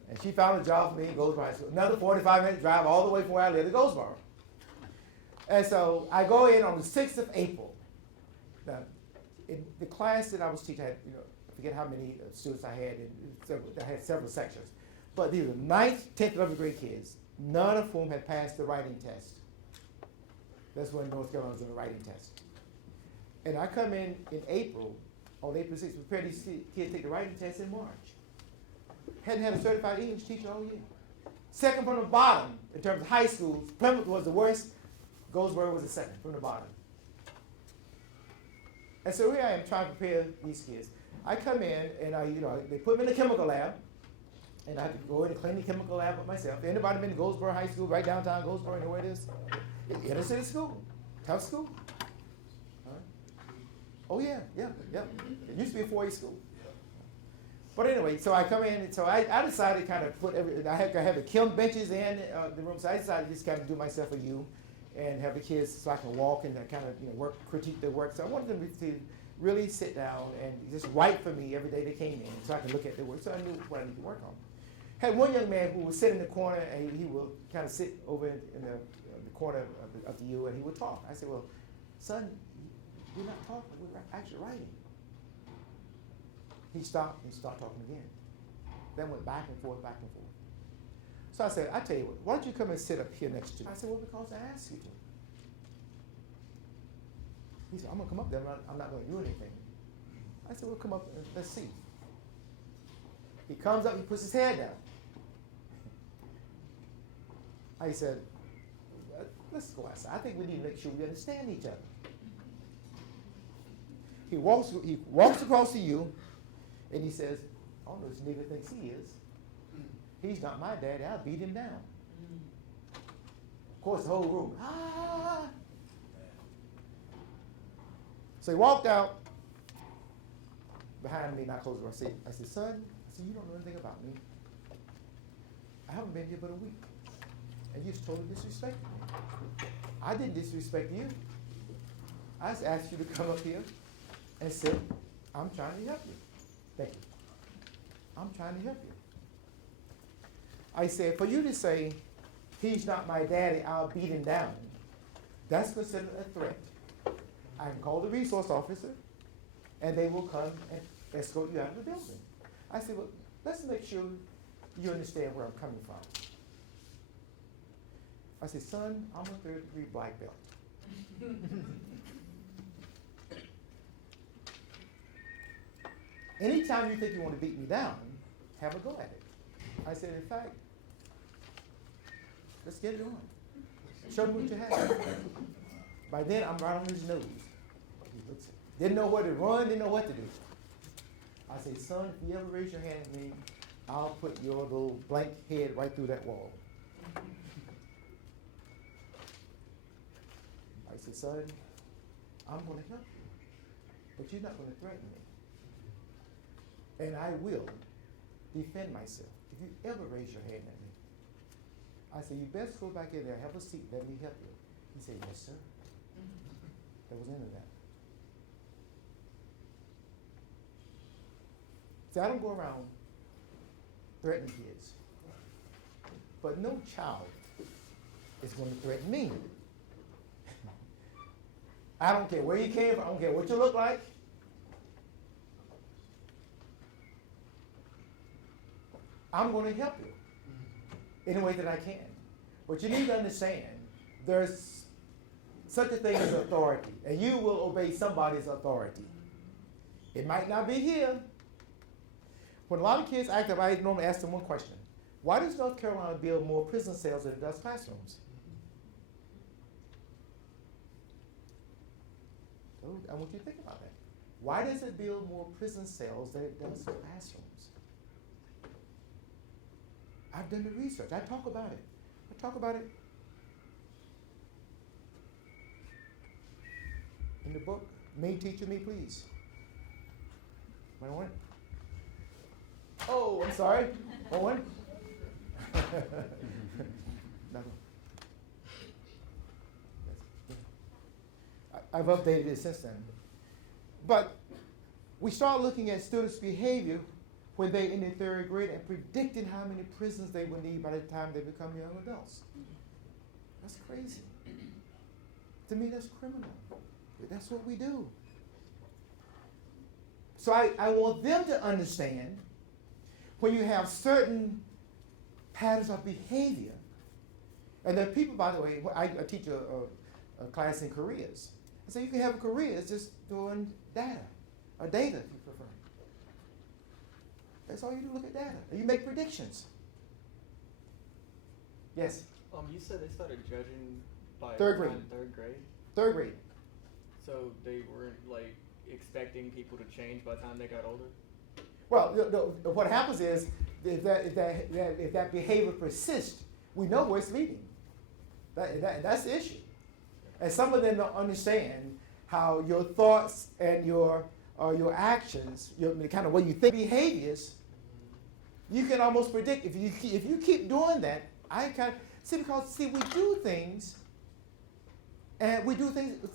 And she found a job for me in Goldsboro High School. Another 45-minute drive all the way from where I live to Goldsboro. And so I go in on the 6th of April. Now, in the class that I was teaching, I had, I forget how many students I had. I had several sections. But these were 9th, 10th, 11th grade kids, none of whom had passed the writing test. That's when North Carolina was doing the writing test. And I come in April, on April 6th, prepare these kids to take the writing test in March. Hadn't had a certified English teacher all year. Second from the bottom in terms of high schools. Plymouth was the worst. Goldsboro was the second from the bottom. And so here I am trying to prepare these kids. I come in and they put me in the chemical lab, and I have to go in and clean the chemical lab with myself. Anybody been to Goldsboro High School, right downtown Goldsboro, you know where it is? Inner city school, tough school. Oh yeah. It used to be a 4A school. But anyway, so I come in, and so I decided to kind of put I have the kiln benches in the room, so I decided to just kind of do myself a U and have the kids so I can walk and kind of critique their work. So I wanted them to really sit down and just write for me every day they came in so I could look at their work, so I knew what I needed to work on. Had one young man who would sit in the corner, and he would kind of sit over in the corner of the U, and he would talk. I said, well, son, we're not talking, we're actually writing. He stopped and started talking again. Then went back and forth, back and forth. So I said, I tell you what, why don't you come and sit up here next to me? I said, well, because I asked you to. He said, I'm going to come up there, I'm not going to do anything. I said, well, come up and let's see. He comes up, he puts his head down. I said, let's go outside. I think we need to make sure we understand each other. He walks across to you, and he says, I don't know what this nigga thinks he is. He's not my daddy. I'll beat him down. Of course, the whole room, ah. So he walked out behind me, and I closed the door. I said, son, you don't know anything about me. I haven't been here but a week. And you totally disrespected me. I didn't disrespect you. I just asked you to come up here and said, I'm trying to help you. Thank you. I'm trying to help you. I said, for you to say, he's not my daddy, I'll beat him down, that's considered a threat. I can call the resource officer, and they will come and escort you out of the building. I said, well, let's make sure you understand where I'm coming from. I said, son, I'm a 3rd-degree black belt. Anytime you think you want to beat me down, have a go at it. I said, in fact, let's get it on. Show me what you have. By then, I'm right on his nose. He looks, didn't know where to run, didn't know what to do. I said, son, if you ever raise your hand at me, I'll put your little blank head right through that wall. I said, son, I'm going to help you, but you're not going to threaten me. And I will defend myself if you ever raise your hand at me. I said, you best go back in there, have a seat, let me help you. He said, yes, sir. There was none of that. See, I don't go around threatening kids. But no child is going to threaten me. I don't care where you came from, I don't care what you look like. I'm going to help you in a way that I can. But you need to understand, there's such a thing as authority, and you will obey somebody's authority. It might not be here. When a lot of kids act up, I normally ask them one question. Why does North Carolina build more prison cells than it does classrooms? So I want you to think about that. Why does it build more prison cells than it does classrooms? I've done the research. I talk about it. In the book, Me Teacher Me Please. One more. Oh, I'm sorry. One more. I've updated it since then. But we start looking at students' behavior when they're in the 3rd grade and predicting how many prisons they will need by the time they become young adults. That's crazy. To me, that's criminal. But that's what we do. So I want them to understand when you have certain patterns of behavior, and there are people, by the way, I teach a class in careers. I say you can have careers just doing data, or data if you prefer. That's all you do, look at data. And you make predictions. Yes? You said they started judging by 3rd grade. 3rd grade? 3rd grade. So they weren't like expecting people to change by the time they got older? Well, what happens is if that behavior persists, we know where it's leading. That's the issue. And some of them don't understand how your thoughts and your actions, the kind of way you think, behaviors, you can almost predict. If you keep doing that, because we do things, and we do things.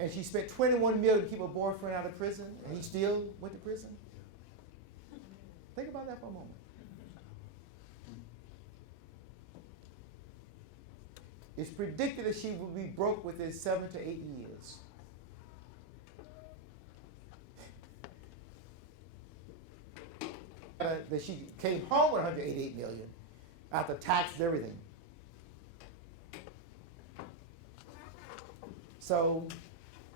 And she spent $21 million to keep her boyfriend out of prison, and he still went to prison. Think about that for a moment. It's predicted that she will be broke within 7 to 8 years. That she came home with $188 million after tax and everything. So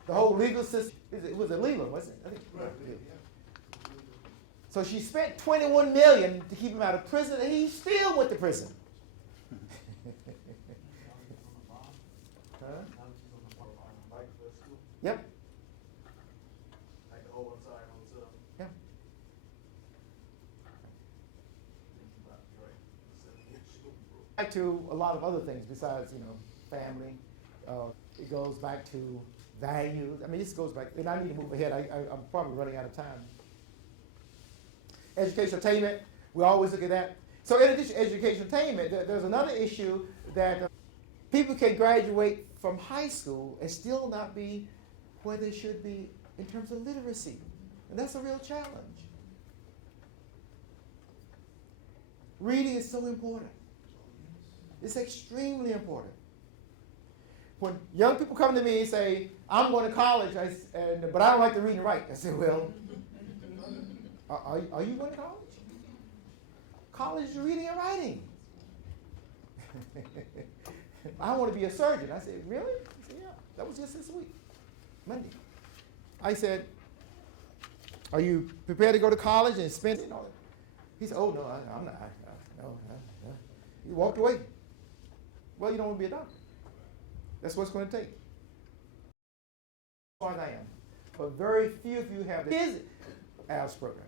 the whole legal system, it was illegal, wasn't it? I think, right. So she spent $21 million to keep him out of prison, and he still went to prison. Huh? Yep. Yeah. Back to a lot of other things besides, family. It goes back to values. I mean, this goes back, and I need to move ahead. I'm probably running out of time. Educational attainment, we always look at that. So in addition to educational attainment, there's another issue that people can graduate from high school and still not be where they should be in terms of literacy. And that's a real challenge. Reading is so important. It's extremely important. When young people come to me and say, I'm going to college, but I don't like to read and write, I say, well, are you going to college? College is reading and writing. I want to be a surgeon. I said, really? He said, yeah. That was just this week, Monday. I said, are you prepared to go to college and spend it all? He said, oh, no, I'm not. No. He walked away. Well, you don't want to be a doctor. That's what it's going to take. As far as I am. But very few of you have the ALS program.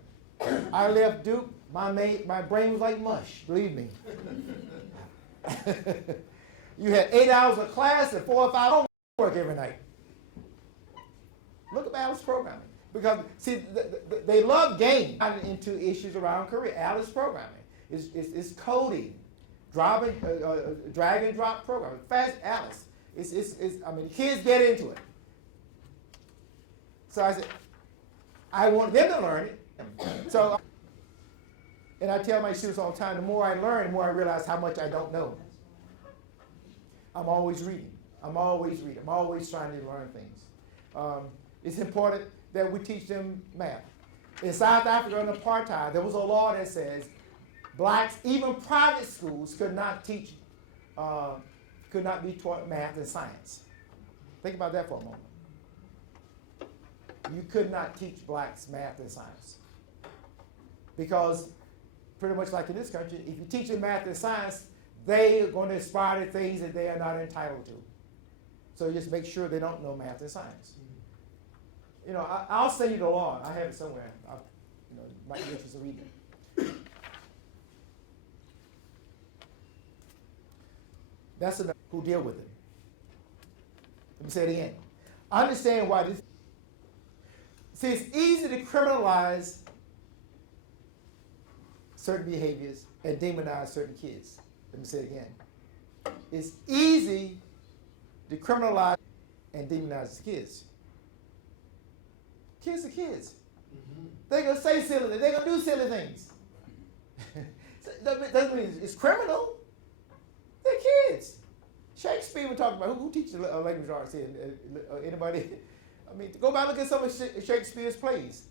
I left Duke, my brain was like mush, believe me. You had 8 hours of class and 4 or 5 homework every night. Look at ALS programming. Because, see, they love games into issues around career. ALS programming is coding, drag and drop programming. Fast ALS. I mean, kids get into it. So I said, I want them to learn it. So, and I tell my students all the time, the more I learn, the more I realize how much I don't know. I'm always reading. I'm always trying to learn things. It's important that we teach them math. In South Africa under apartheid, there was a law that says blacks, even private schools, could not be taught math and science. Think about that for a moment. You could not teach blacks math and science. Because pretty much like in this country, if you teach them math and science, they are going to aspire to things that they are not entitled to. So just make sure they don't know math and science. I'll send you the law. I have it somewhere. Might be interested in reading it. That's enough who deal with it. Let me say it again. Understand why this. See, it's easy to criminalize certain behaviors and demonize certain kids. Let me say it again. It's easy to criminalize and demonize kids. Kids are kids. Mm-hmm. They're going to say silly things. They're going to do silly things. Doesn't mean it's criminal. They're kids. Shakespeare we're talking about. Who teaches language arts here? Anybody? I mean, go back and look at some of Shakespeare's plays.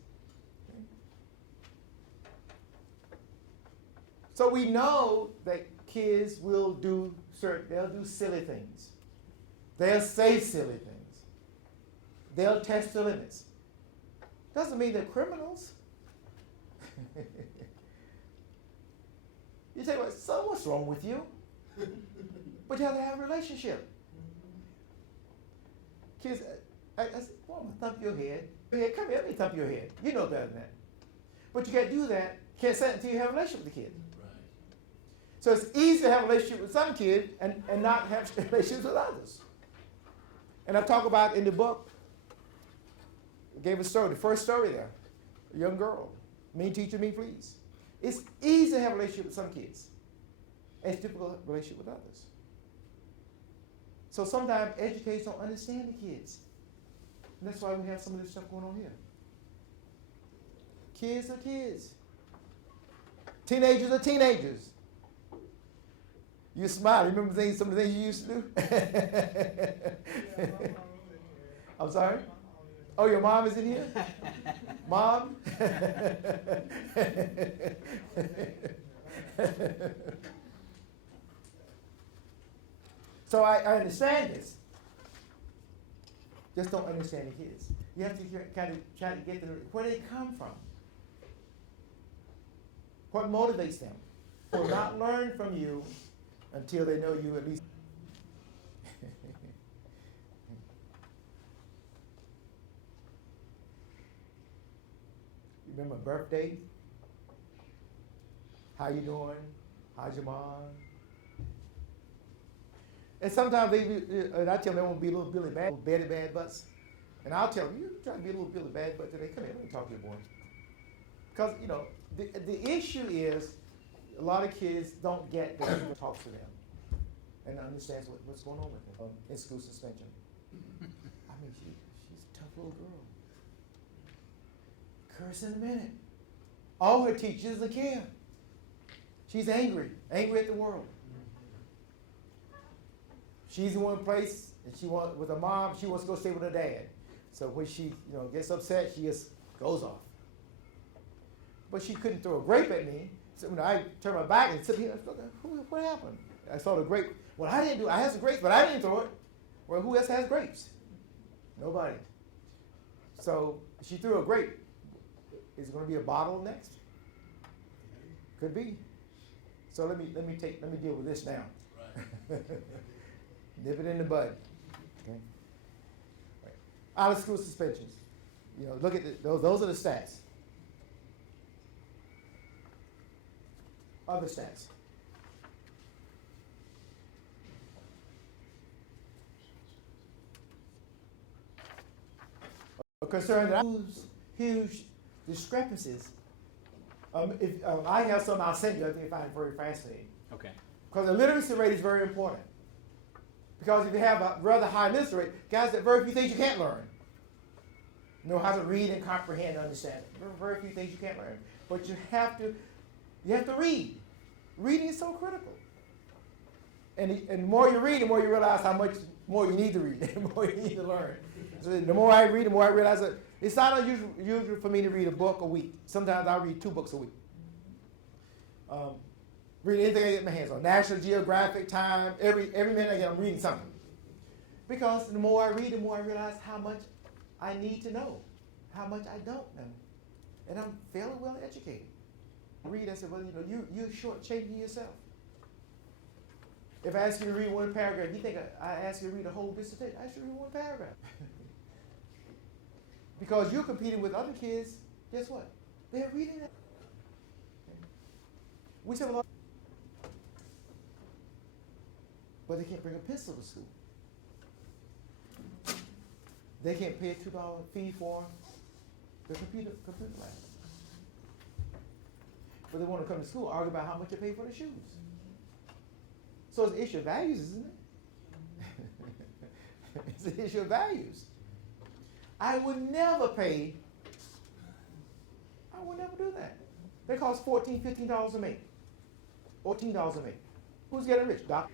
So we know that kids will do they'll do silly things. They'll say silly things. They'll test the limits. Doesn't mean they're criminals. You say, well, son, what's wrong with you? But you have to have a relationship. Kids, I said, well, I'm going to thump your head. Come here, let me thump your head. You know better than that. But you can't do that. Can't say it until you have a relationship with the kid. Right. So it's easy to have a relationship with some kids and not have relationships with others. And I talk about in the book, I gave a story, the first story there, a young girl, mean teacher, mean please. It's easy to have a relationship with some kids. And it's difficult to have a relationship with others. So sometimes educators don't understand the kids. And that's why we have some of this stuff going on here. Kids are kids. Teenagers are teenagers. You smile. Remember some of the things you used to do? I'm sorry? Oh, your mom is in here? Mom? So I understand this. Just don't understand the kids. You have to kind of try to get where they come from. What motivates them? They will not learn from you until they know you at least. Remember birthday? How you doing? How's your mom? And sometimes and I tell them they want to be a little Billy Bad Butts. And I'll tell them, you trying to be a little Billy Bad Butt today? Come here, let me talk to you, boy. Because, you know, the issue is a lot of kids don't get that you talk to them and understands what's going on with them in school suspension. I mean, she's a tough little girl. Curse in a minute. All her teachers don't care. She's angry at the world. She's in one place, and with her mom, she wants to go stay with her dad. So when she, gets upset, she just goes off. But she couldn't throw a grape at me. So when I turned my back and said, what happened? I saw the grape. Well, I didn't do it. I had some grapes, but I didn't throw it. Well, who else has grapes? Nobody. So she threw a grape. Is it going to be a bottle next? Could be. So let me deal with this now. Right. Nip it in the bud. Okay. Right. Out of school suspensions. Look at those are the stats. Other stats. A concern that huge discrepancies. If I have some, I'll send you. I think I find it very fascinating. Okay. Because the literacy rate is very important. Because if you have a rather high literacy rate, guys, there are very few things you can't learn. Know how to read and comprehend and understand it. There are very few things you can't learn. But you have to read. Reading is so critical. And the more you read, the more you realize how much more you need to read, the more you need to learn. So the more I read, the more I realize that it's not unusual for me to read a book a week. Sometimes I read 2 books a week. Read anything I get my hands on. National Geographic, Time, every minute I get, I'm reading something. Because the more I read, the more I realize how much I need to know, how much I don't know. And I'm fairly well educated. I read, I said, well, you're shortchanging yourself. If I ask you to read one paragraph, you think I ask you to read a whole dissertation? I should read one paragraph. Because you're competing with other kids, guess what? They're reading that. We say a lot, but they can't bring a pencil to school. They can't pay a $2 fee for the computer class. But they want to come to school, argue about how much they pay for the shoes. So it's an issue of values, isn't it? It's an issue of values. I would never do that. They cost $14, $15 a make. $14 a make. Who's getting rich? Doc?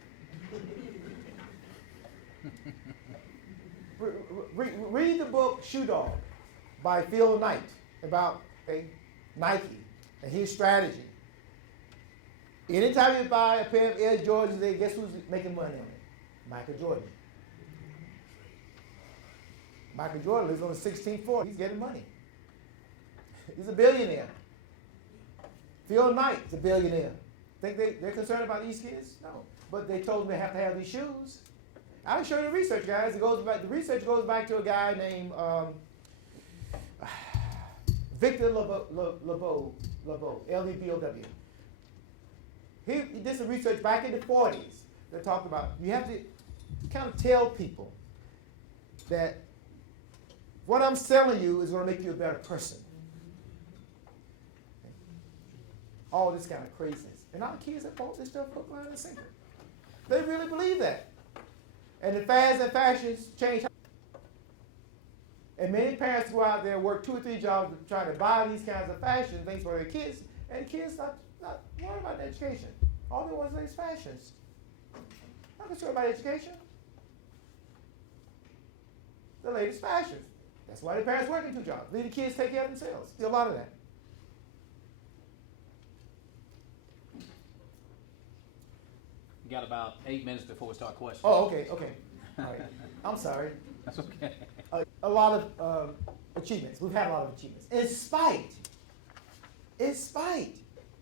Read the book Shoe Dog by Phil Knight about Nike and his strategy. Anytime you buy a pair of Air Jordans, guess who's making money on it? Michael Jordan. Michael Jordan lives on the 16th floor. He's getting money. He's a billionaire. Phil Knight's a billionaire. Think they're concerned about these kids? No. But they told them they have to have these shoes. I'll show you the research, guys. The research goes back to a guy named Victor LeBeau, L-E-B-O-W. He did some research back in the 40s that talked about you have to kind of tell people that what I'm selling you is going to make you a better person. Okay. All this kind of craziness. And our kids have bought this stuff hook, line, and sinker. They really believe that. And the fads and fashions change. And many parents go out there and work 2 or 3 jobs trying to buy these kinds of fashion things for their kids, and kids not worried about the education. All they want is fashions. Not concerned about education. The latest fashions. That's why the parents working 2 jobs. Leave the kids take care of themselves. See a lot of that. We got about 8 minutes before we start questions. Oh, okay. All right. I'm sorry. That's okay. A lot of achievements. We've had a lot of achievements. In spite,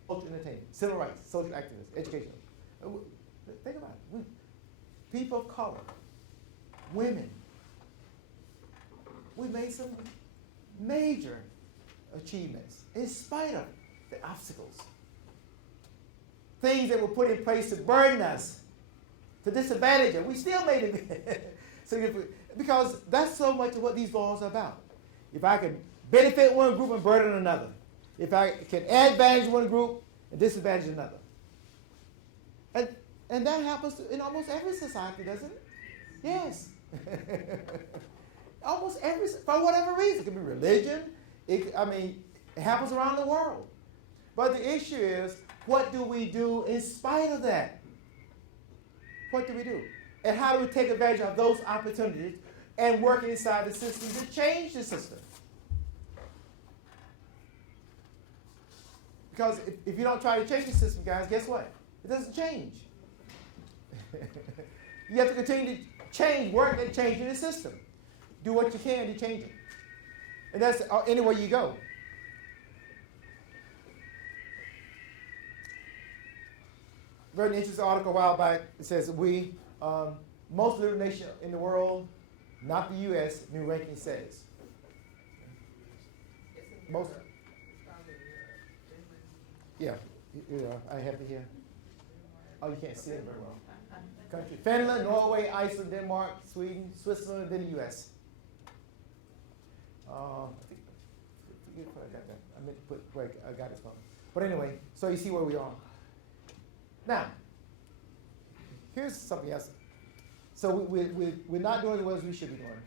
social entertainment, civil rights, social activists, education. Think about it. People of color, women. We made some major achievements, in spite of the obstacles. Things that were put in place to burden us, to disadvantage us. We still made it. Because that's so much of what these laws are about. If I can benefit one group and burden another. If I can advantage one group and disadvantage another. And that happens in almost every society, doesn't it? Yes. Almost every, for whatever reason. It could be religion. It happens around the world. But the issue is, what do we do in spite of that? What do we do? And how do we take advantage of those opportunities and work inside the system to change the system? Because if you don't try to change the system, guys, guess what? It doesn't change. You have to continue to change, work at changing the system. Do what you can to change it. And that's anywhere you go. Very interesting article a while back. It says most little nation in the world, not the U.S., new ranking says. Most. Yeah, I have it here. Oh, you can't see it very well. Country: Finland, Norway, Iceland, Denmark, Sweden, Switzerland, and then the U.S. Forget where I got that. I meant to put where I got it from. But anyway, so you see where we are. Now, here's something else. So we're not doing the ones we should be doing.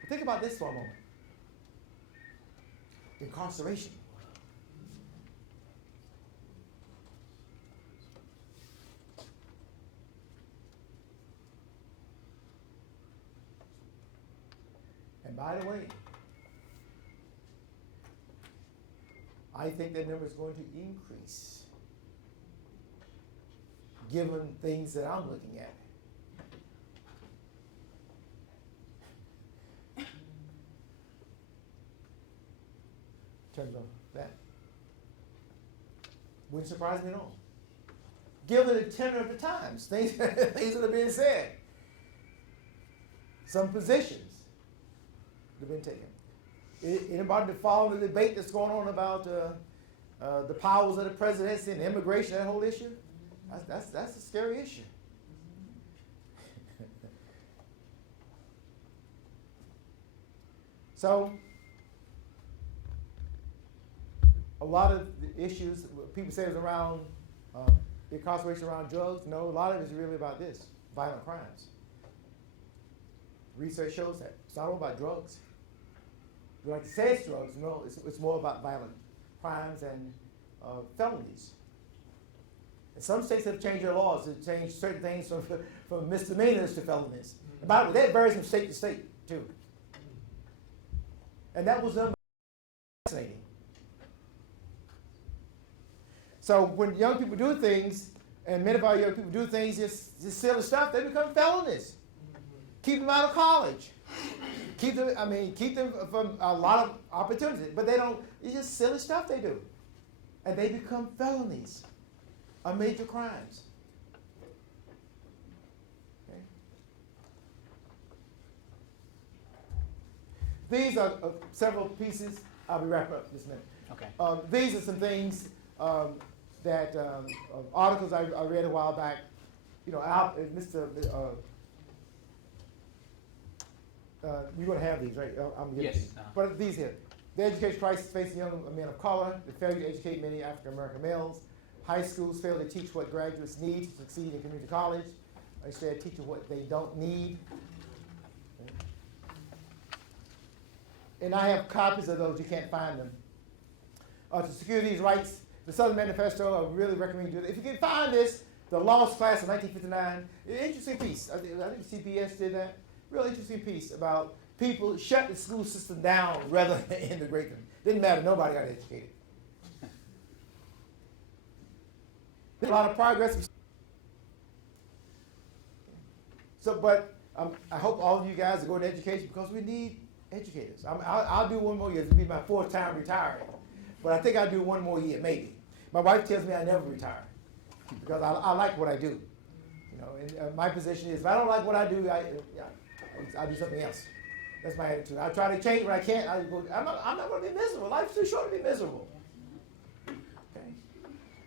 But think about this for a moment. Incarceration. And by the way, I think that number is going to increase given things that I'm looking at. In terms of that. Wouldn't surprise me at all. Given the tenor of the times, things that are being said. Some positions that have been taken. Anybody to follow the debate that's going on about the powers of the presidency and immigration, that whole issue? That's a scary issue. So, a lot of the issues, people say is around incarceration around drugs. No, a lot of it is really about this, violent crimes. Research shows that. It's not all about drugs. We like to say it's drugs. No, it's more about violent crimes and felonies. And some states have changed their laws to change certain things from misdemeanors to felonies. And by the way, that varies from state to state, too. And that was done fascinating. So when young people do things, and many of our young people do things, just silly stuff, they become felonies. Keep them out of college. Keep them from a lot of opportunities. But they don't, it's just silly stuff they do. And they become felonies. Are major crimes. Okay. These are several pieces. I'll be wrapping up this minute. Okay. These are some things that articles I read a while back. You know, Mr. You're going to have these, right? I'm gonna Yes. these. But these here. The education crisis facing young men of color, the failure to educate many African American males. High schools fail to teach what graduates need to succeed in community college. Instead, teaching what they don't need. Okay. And I have copies of those. You can't find them. To secure these rights, the Southern Manifesto, I really recommend you do it. If you can find this, the Lost Class of 1959, an interesting piece. I think CBS did that. Real interesting piece about people shut the school system down rather than integrate them. Didn't matter. Nobody got educated. There's a lot of progress. So, but I hope all of you guys are going to education because we need educators. I'll do one more year. It'll be my fourth time retiring. But I think I'll do one more year, maybe. My wife tells me I never retire because I like what I do. You know, and my position is if I don't like what I do, I do something else. That's my attitude. I try to change when I can't. I'm not going to be miserable. Life's too short to be miserable. Okay.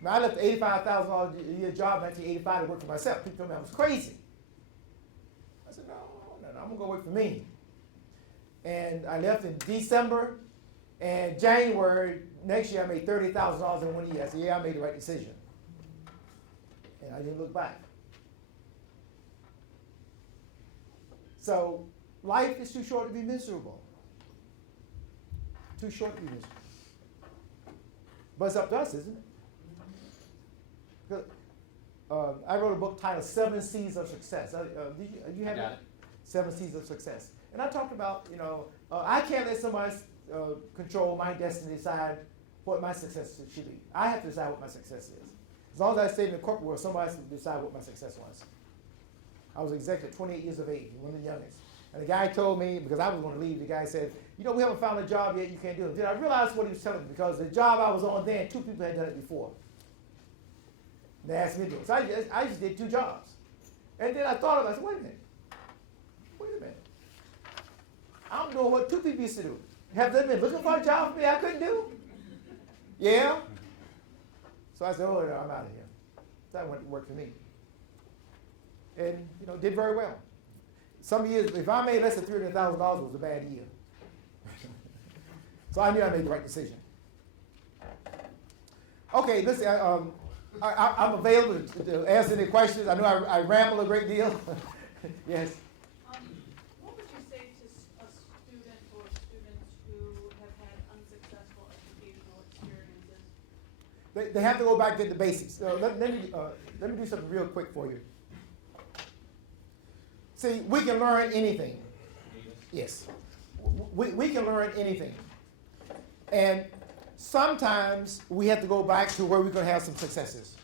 Now, I left an $85,000 a year job in 1985 to work for myself. People told me I was crazy. I said, no, I'm going to go work for me. And I left in December, and January next year I made $30,000 in 1 year. I said, yeah, I made the right decision. And I didn't look back. So life is too short to be miserable. Too short to be miserable. But it's up to us, isn't it? I wrote a book titled 7 C's of Success. You have got it? it. 7 C's of Success. And I talked about, I can't let somebody control my destiny, decide what my success should be. I have to decide what my success is. As long as I stayed in the corporate world, somebody has to decide what my success was. I was an executive at 28 years of age, one of the youngest. And the guy told me, because I was going to leave, the guy said, we haven't found a job yet, you can't do it. Then I realized what he was telling me, because the job I was on then, 2 people had done it before. And they asked me to do it. So I just did 2 jobs. And then I thought about it, I said, wait a minute. I'm doing what 2 people used to do. Have they been looking for a job for me I couldn't do? Yeah? So I said, oh, no, I'm out of here. So that went to work for me. And, did very well. Some years, if I made less than $300,000, it was a bad year. So I knew I made the right decision. Okay, listen, I'm available to answer any questions. I know I ramble a great deal. Yes. What would you say to a student or students who have had unsuccessful educational experiences? They have to go back to the basics. Let me do something real quick for you. See, we can learn anything. Yes. We can learn anything. And sometimes we have to go back to where we can have some successes.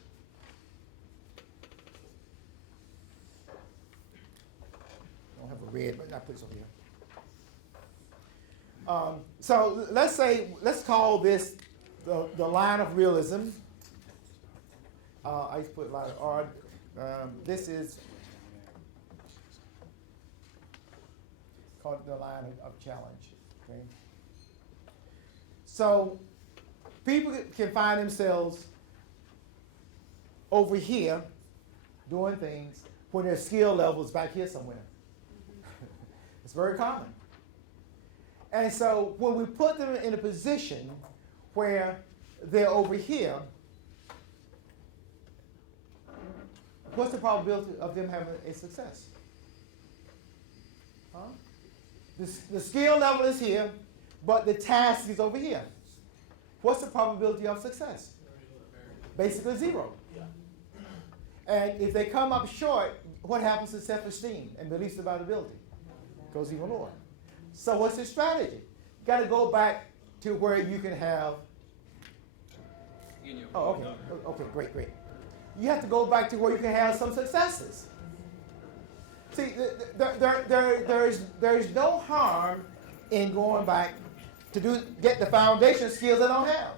I don't have a red, but I put this over here. So let's call this the line of realism. I used to put a line of art. This is called the line of challenge. Okay. So people can find themselves over here doing things when their skill level is back here somewhere. It's very common. And so when we put them in a position where they're over here, what's the probability of them having a success? Huh? The skill level is here, but the task is over here. What's the probability of success? Basically 0. And if they come up short, what happens to self-esteem and beliefs about ability? Goes even lower. So what's the strategy? You got to go back to where you can have. Oh, okay. Okay, great. You have to go back to where you can have some successes. See, there's no harm in going back to get the foundation skills they don't have.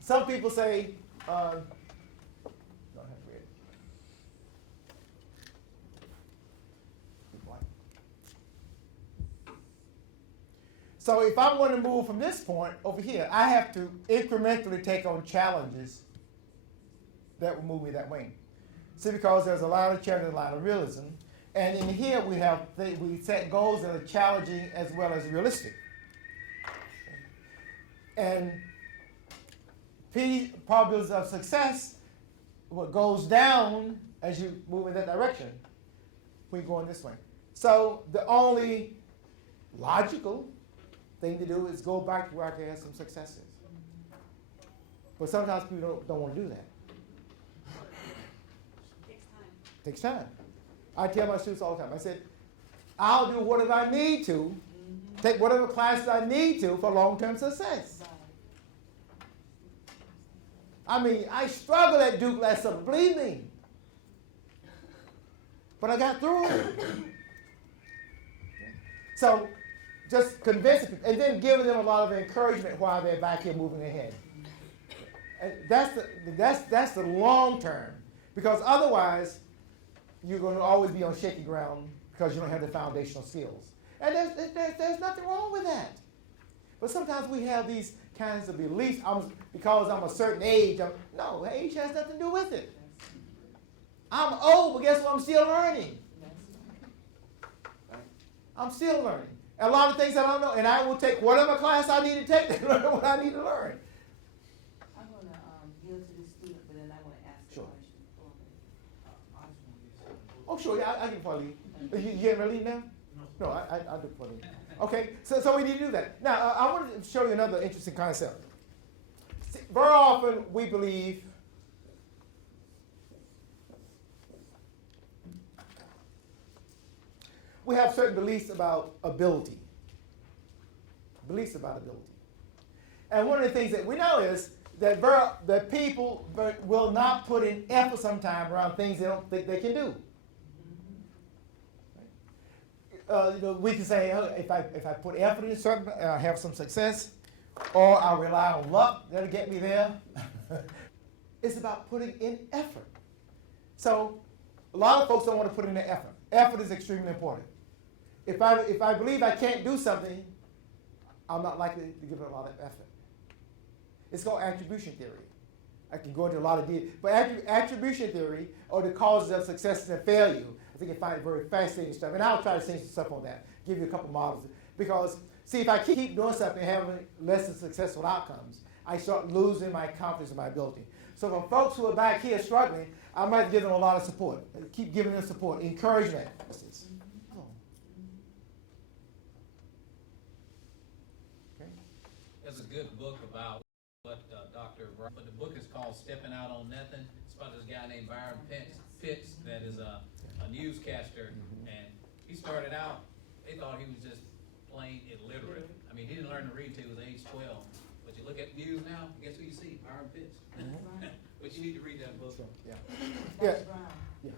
Some people say, don't have red. So if I'm going to move from this point over here, I have to incrementally take on challenges that will move me that way. See, because there's a line of challenge and a line of realism. And in here we set goals that are challenging as well as realistic. And P, probabilities of success, what goes down as you move in that direction, we go in this way. So the only logical thing to do is go back to where I can have some successes. But sometimes people don't want to do that. Takes time. I tell my students all the time, I said, I'll do whatever I need to, take whatever classes I need to for long-term success. I mean, I struggled at Duke last summer, believe me. But I got through it. So just convincing people, and then giving them a lot of encouragement while they're back here moving ahead. And that's the long term, because otherwise you're going to always be on shaky ground because you don't have the foundational skills. And there's nothing wrong with that. But sometimes we have these kinds of beliefs. Because I'm a certain age. No, age has nothing to do with it. I'm old, but guess what? I'm still learning. I'm still learning. And a lot of things I don't know, and I will take whatever class I need to take to learn what I need to learn. I'm gonna, yield to the student, but then I wanna ask a Sure. question. Oh, sure, yeah, I can probably leave. You getting ready to leave now? No, I'll do it for you. Okay, so we need to do that. Now, I want to show you another interesting concept. See, very often we believe we have certain beliefs about ability. Beliefs about ability. And one of the things that we know is that people will not put in effort sometime around things they don't think they can do. We can say, oh, if I put effort in something, I'll have some success, or I'll rely on luck, that'll get me there. It's about putting in effort. So a lot of folks don't want to put in the effort. Effort is extremely important. If I believe I can't do something, I'm not likely to give it a lot of effort. It's called attribution theory. I can go into a lot of detail. But attribution theory, or the causes of success and failure, I think you find it very fascinating stuff. And I'll try to say some stuff on that, give you a couple models. Because, see, if I keep doing something and having less than successful outcomes, I start losing my confidence in my ability. So for folks who are back here struggling, I might give them a lot of support. Keep giving them support, encouragement. There's a good book about what but the book is called Stepping Out on Nothing. It's about this guy named Byron Pitts that is a newscaster, and he started out, they thought he was just plain illiterate. I mean, he didn't learn to read till he was age 12. But you look at news now, guess who you see? Byron Pitts. But you need to read that book. Yeah. Dr. Brown, Yeah.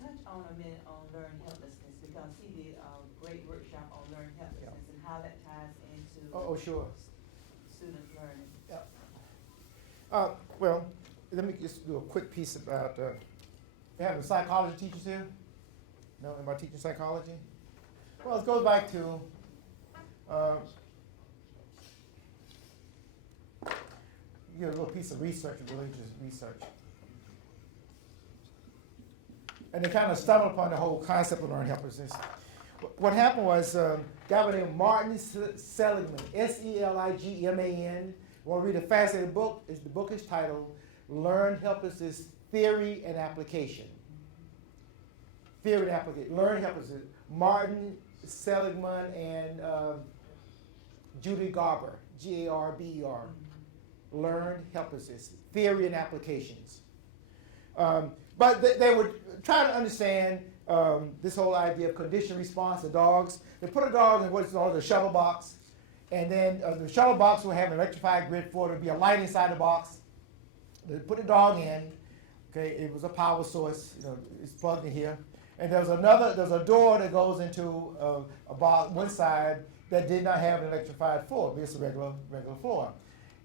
touch on a minute on learning helplessness, because he did a great workshop on learning helplessness and how that ties into Oh, sure. students learning. Yeah. Well, let me just do a quick piece about, we have the psychology teachers here? No, am I teaching psychology? Well, it goes back to, a little piece of research, religious research. And they kind of stumbled upon the whole concept of learning helplessness. What happened was a guy named Martin Seligman, Seligman. You want to read a fascinating book? The book is titled Learn Helplessness, Theory and Application. Theory and Application. Learn Helplessness. Martin Seligman and Judy Garber, Garber. Learn Helplessness, Theory and Applications. But they would try to understand this whole idea of conditioned response to dogs. They put a dog in what's called a shuttle box, and then the shuttle box will have an electrified grid for it. There would be a light inside the box. They put the dog in. Okay, it was a power source. It's plugged in here. And there's a door that goes into a box one side that did not have an electrified floor. It's a regular floor.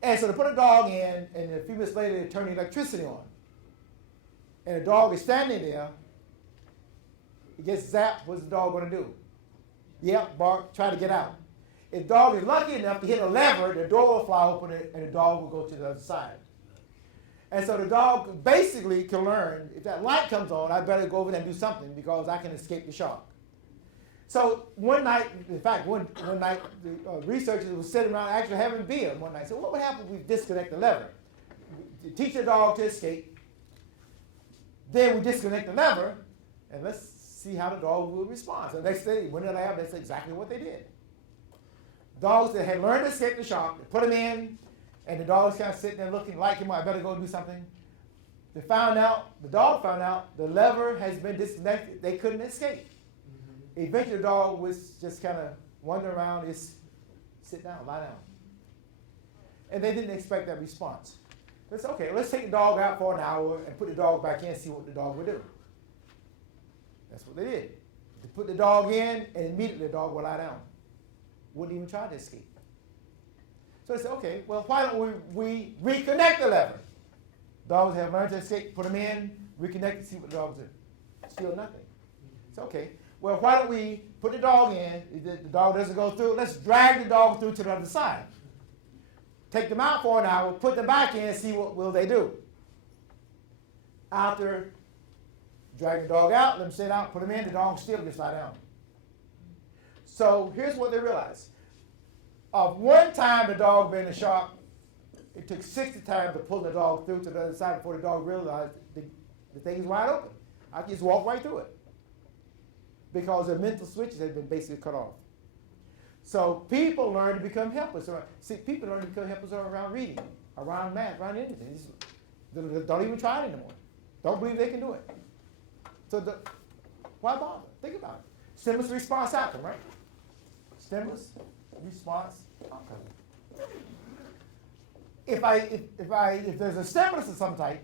And so they put a dog in, and a few minutes later they turn the electricity on. And the dog is standing there. It gets zapped. What's the dog going to do? Yep, bark, try to get out. If the dog is lucky enough to hit a lever, the door will fly open and the dog will go to the other side. And so the dog basically can learn, if that light comes on, I better go over there and do something because I can escape the shark. So one night, in fact, one night, the researchers were sitting around actually having beer one night. So what would happen if we disconnect the lever? We teach the dog to escape. Then we disconnect the lever, and let's see how the dog will respond. So next day, when did I have? That's exactly what they did. Dogs that had learned to escape the shark, they put them in, and the dog's kind of sitting there looking like him. I better go do something. The dog found out the lever has been disconnected. They couldn't escape. Eventually, the dog was just kind of wandering around, just sit down, lie down. And they didn't expect that response. They said, okay, let's take the dog out for an hour and put the dog back in and see what the dog would do. That's what they did. They put the dog in, and immediately the dog would lie down. Wouldn't even try to escape. So they said, okay, well, why don't we reconnect the lever? Dogs have learned to escape, put them in, reconnect and see what the dogs do. Still nothing. So, okay, well, why don't we put the dog in? The dog doesn't go through. Let's drag the dog through to the other side. Take them out for an hour, put them back in, see what will they do. After drag the dog out, let them sit out, put them in, the dog still gets lie down. So here's what they realized. Of one time the dog been in shock, it took 60 times to pull the dog through to the other side before the dog realized the thing is wide open. I just walked right through it. Because their mental switches had been basically cut off. So people learn to become helpless. See, people learn to become helpless around reading, around math, around anything. Don't even try it anymore. Don't believe they can do it. So why bother? Think about it. Stimulus response outcome, right? Stimulus response outcome. If there's a stimulus of some type,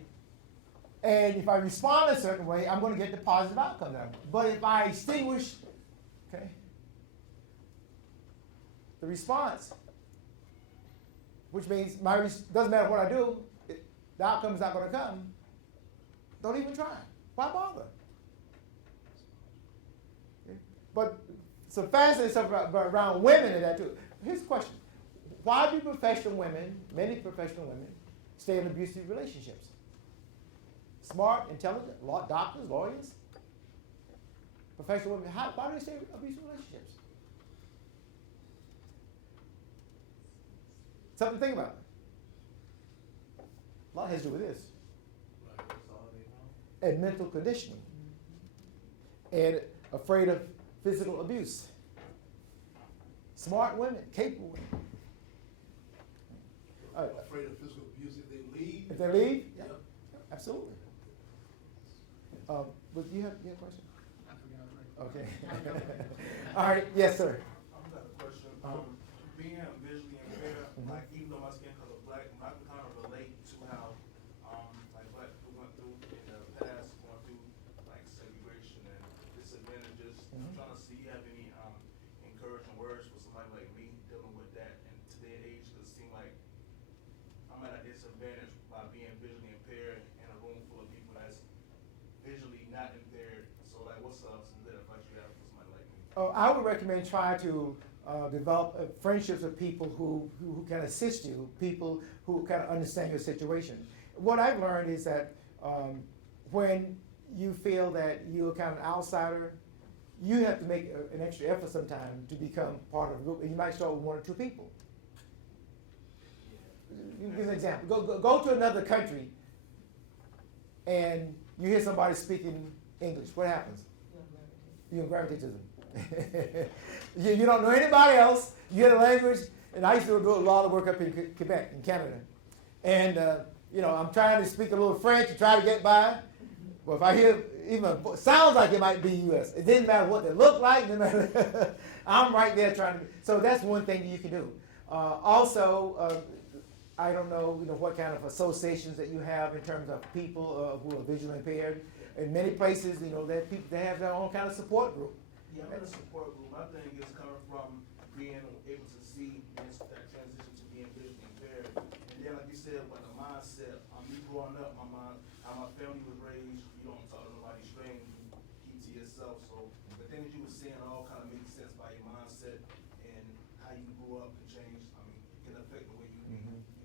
and if I respond a certain way, I'm going to get the positive outcome there. But if I extinguish, okay, the response, which means doesn't matter what I do, the outcome is not going to come. Don't even try. Why bother? Okay. But some fascinating stuff around women in that too. Here's the question: why do professional women, many professional women, stay in abusive relationships? Smart, intelligent, doctors, lawyers, professional women. Why do they stay in abusive relationships? Something to think about. A lot has to do with this. And mental conditioning. And afraid of physical abuse. Smart women, capable women. Afraid of physical abuse if they leave? If they leave? Yeah. Yep. Absolutely. But you have a question? Okay. All right. Yes, sir. I've got a question. Being visually impaired, Mhm. like even though my skin color black, I can kind of relate to how like black people went through in the past, going through like segregation and disadvantages. I'm Mhm. trying to see if you have any encouraging words for somebody like me dealing with that in today's age, because it seems like I'm at a disadvantage by being visually impaired in a room full of people that's visually not impaired. So like, what's some good advice you have for somebody like me? I would recommend try to develop friendships with people who can assist you, people who kind of understand your situation. What I've learned is that when you feel that you're kind of an outsider, you have to make an extra effort sometime to become part of a group. And you might start with one or two people. You give an example. Go to another country and you hear somebody speaking English. What happens? You gravitate to them. You don't know anybody else. You hear the language. And I used to do a lot of work up in Quebec, in Canada. And, I'm trying to speak a little French to try to get by. Well, if I hear even sounds like it might be U.S., it didn't matter what they look like. It didn't matter. I'm right there trying to. So that's one thing you can do. Also, I don't know, what kind of associations that you have in terms of people who are visually impaired. In many places, that people they have their own kind of support group. Yeah, I'm in a support group. My thing is coming from being able to see that transition to being visually impaired. And then, like you said, when the mindset, me growing up, how my family was raised, you don't talk to nobody strange, you keep to yourself. So the things you were saying all kind of make sense by your mindset and how you grew up and changed. I mean, it can affect the way you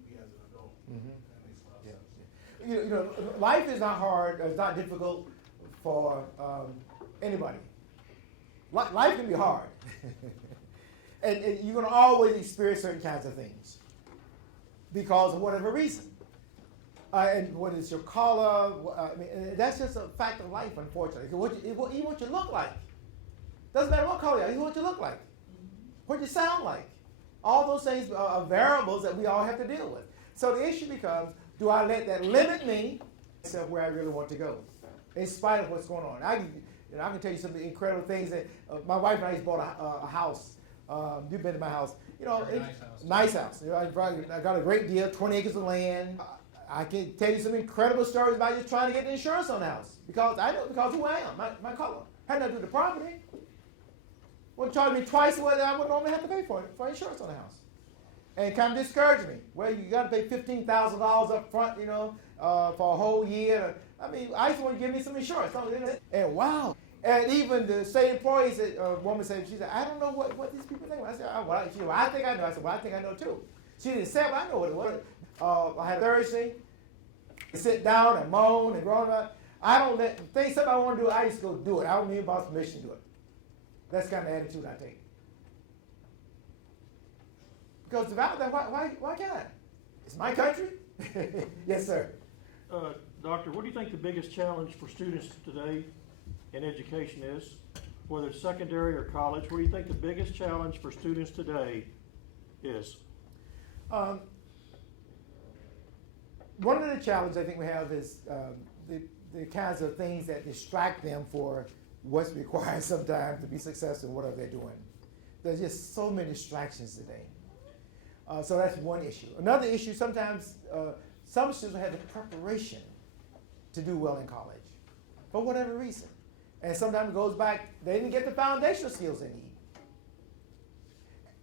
be as an adult. Mhm. That makes a lot of Yeah. sense. Life is not hard. It's not difficult for anybody. Life can be hard, and you're going to always experience certain kinds of things because of whatever reason. And what is your color? And that's just a fact of life, unfortunately. Even what you look like. Doesn't matter what color you are. Even what you look like, what you sound like. All those things are variables that we all have to deal with. So the issue becomes: do I let that limit me to where I really want to go, in spite of what's going on? I can tell you some incredible things that my wife and I just bought a house. You've been to my house. Nice house. I got a great deal, 20 acres of land. I can tell you some incredible stories about just trying to get the insurance on the house because who I am, my color. Had nothing to do with the property. Would charge me twice what I would normally have to pay for insurance on the house. And it kind of discouraged me. Well, you got to pay $15,000 up front, for a whole year. I mean, I just want to give me some insurance. And wow, And even the state employees, a woman said, she said, I don't know what these people think. I said, I think I know. I said, well, I think I know too. She didn't say, but I know what it was. I had Thursday, sit down and moan and groan about. I don't let things something I want to do. I just go do it. I don't need boss permission to do it. That's the kind of attitude I take. Because the value, why can't I? It's my country. Yes, sir. Doctor, what do you think the biggest challenge for students today in education is? Whether it's secondary or college, what do you think the biggest challenge for students today is? One of the challenges I think we have is the kinds of things that distract them for what's required sometimes to be successful in whatever they're doing. There's just so many distractions today. So that's one issue. Another issue, sometimes some students have the preparation to do well in college for whatever reason. And sometimes it goes back, they didn't get the foundational skills they need.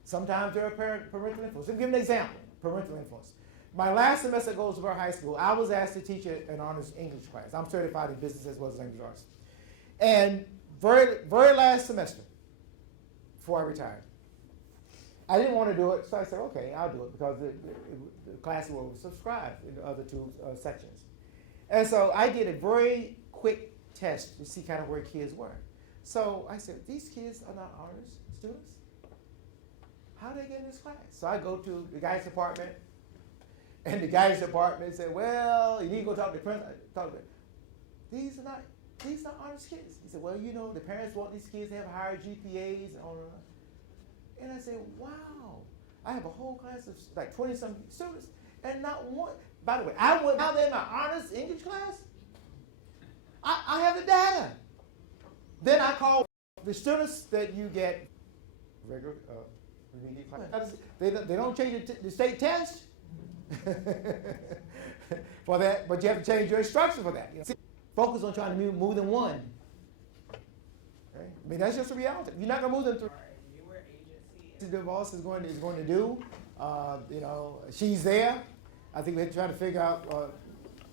Sometimes there are parental influence. Let me give an example, parental influence. My last semester at Goldsboro High School, I was asked to teach an honors English class. I'm certified in business as well as language arts. And very last semester, before I retired, I didn't want to do it, so I said, okay, I'll do it because the classes were subscribed in the other two sections. And so I did a very quick test to see kind of where kids were. So I said, these kids are not honors students? How do they get in this class? So I go to the guidance department, and the guidance department said, well, you need to go talk to the principal. These are not honors kids. He said, well, you know, the parents want these kids to have higher GPAs and on and on. And I said, wow, I have a whole class of like 20-some students, and not one. By the way, I went out there in my honors English class. I have the data. Then I call the students that you get regular remedial class. They don't change the state test for that, but you have to change your instruction for that. You know? Focus on trying to move more than one. Okay? I mean, that's just a reality. You're not going to move them through. The boss is going to do. You know, she's there. I think we're trying to figure out.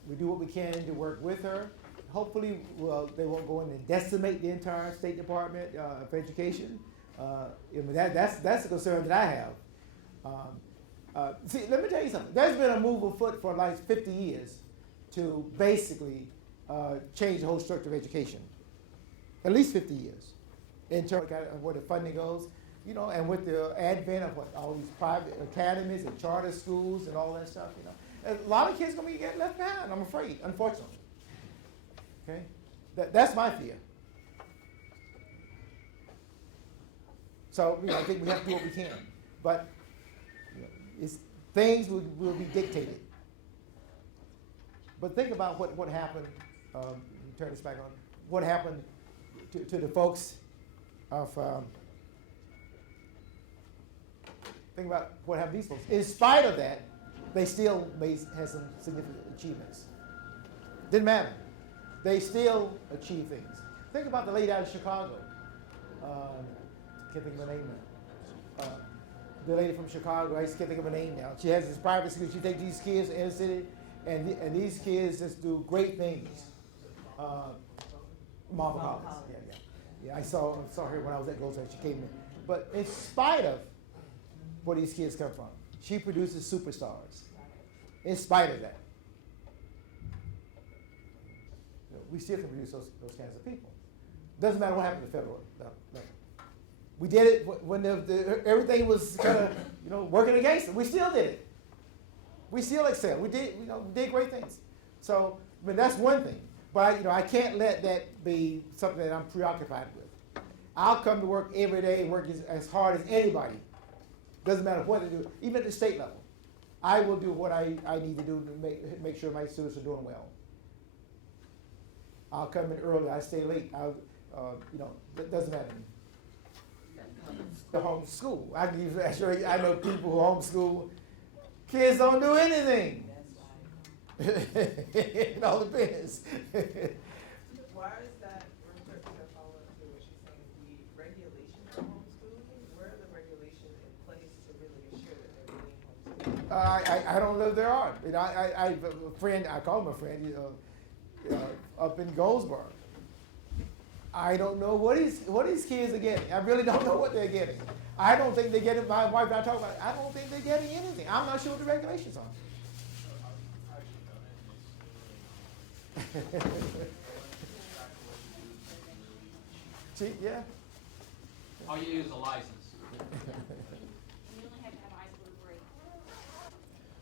We do what we can to work with her. Hopefully, they won't go in and decimate the entire State Department of Education. I mean, that's a concern that I have. See, let me tell you something. There's been a move afoot for like 50 years to basically change the whole structure of education. At least 50 years, in terms of where the funding goes. You know, and with the advent of all these private academies and charter schools and all that stuff, you know, a lot of kids are going to get left behind, I'm afraid, unfortunately. Okay? That's my fear. So, you know, I think we have to do what we can. But you know, things will be dictated. But think about what happened, turn this back on, what happened to the folks of, think about what happened to these folks. In spite of that, they still had some significant achievements. Didn't matter. They still achieved things. Think about the lady out of Chicago. Can't think of her name now. The lady from Chicago, I just can't think of her name now. She has this private school. She takes these kids in the city, and these kids just do great things. Marva Collins. Yeah. I saw her when I was at Goldsboro. She came in. But in spite of where these kids come from, she produces superstars. In spite of that, you know, we still can produce those kinds of people. Doesn't matter what happened to the federal level. We did it when everything was kind of working against it. We still did it. We still excelled. We did great things. So I mean, that's one thing. But I can't let that be something that I'm preoccupied with. I'll come to work every day and work as hard as anybody. Doesn't matter what they do, even at the state level. I will do what I need to do to make sure my students are doing well. I'll come in early. I stay late. That doesn't matter to me. The homeschool. I can even assure you, I know people who homeschool. Kids don't do anything. It all depends. Why is that, we're starting to follow up to what she's saying, the regulations for homeschooling, where are the regulations in place to really ensure that they're being homeschooled? I don't know if there are. I have a friend, I call him a friend, up in Goldsboro. I don't know what these kids are getting. I really don't know what they're getting. I don't think they're getting, my wife and I talk about it, I don't think they're getting anything. I'm not sure what the regulations are. Cheap, yeah. All you need is a license. You only have to have a high school degree.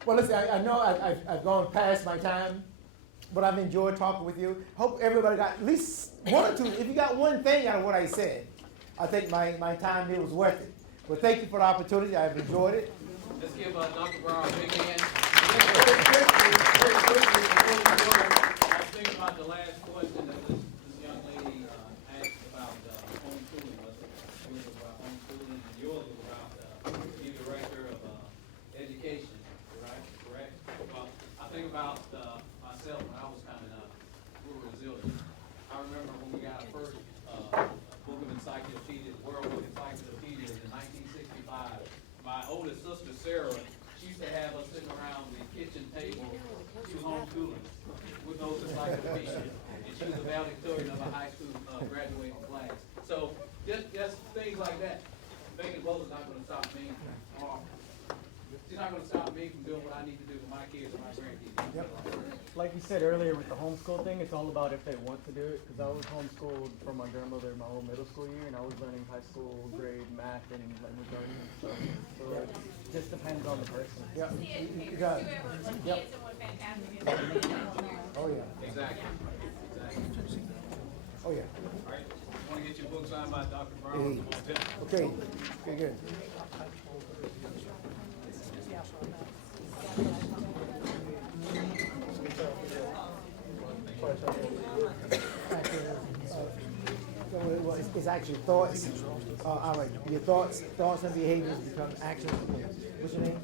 Well, listen, I know I've gone past my time, but I've enjoyed talking with you. Hope everybody got at least one or two. If you got one thing out of what I said, I think my time here was worth it. But thank you for the opportunity. I've enjoyed it. Let's give Dr. Brown a big hand. I was thinking about the last question that this young lady asked about homeschooling. Yours was about homeschooling, and yours was about being director of education, right? Correct? Well, I think about myself when I was coming up. We were resilient. I remember when we got our first book of encyclopedias, World Book Encyclopedias in 1965. My oldest sister, Sarah, she used to have us sitting around the kitchen table. She was homeschooling with those encyclopedias. And she was a valedictorian of a high school graduating class. So just things like that. Megan Bowles is not going to stop me. She's not going to stop me from doing what I need to do for my kids and my grandkids. Yep. Like you said earlier with the homeschool thing, it's all about if they want to do it. Because I was homeschooled from my grandmother my whole middle school year, and I was learning high school grade math and language learning and stuff. So it just depends on the person. Yeah. The educators, You got it. whoever, the Yep. kids, and what fantastic is it. Oh, yeah. Exactly. Exactly. Oh, yeah. All right. Want to get your book signed by Dr. Brown? Hey. Okay. Okay, good. Well, it's actually thoughts. All right, your thoughts and behaviors become actions. What's your name?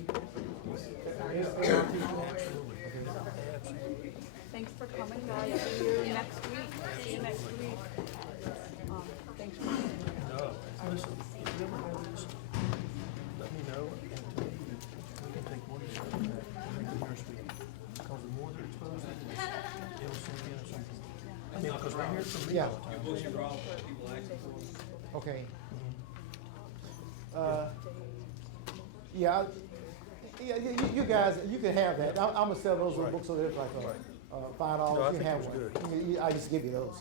Thanks for coming, guys. See you next week. See you next week. Thanks for coming. Listen, if you ever have this, let me know and tell you, we can take one of these back and make it here speaking. Because the more they're exposed to this, it'll sink in or something. I mean, because right here it's from me all the time. Your books you brought, people asking for. Okay. Yeah, you guys, you can have that. I'm gonna sell those little books over there for like $5. No, I You can think have it was one. I just give you those.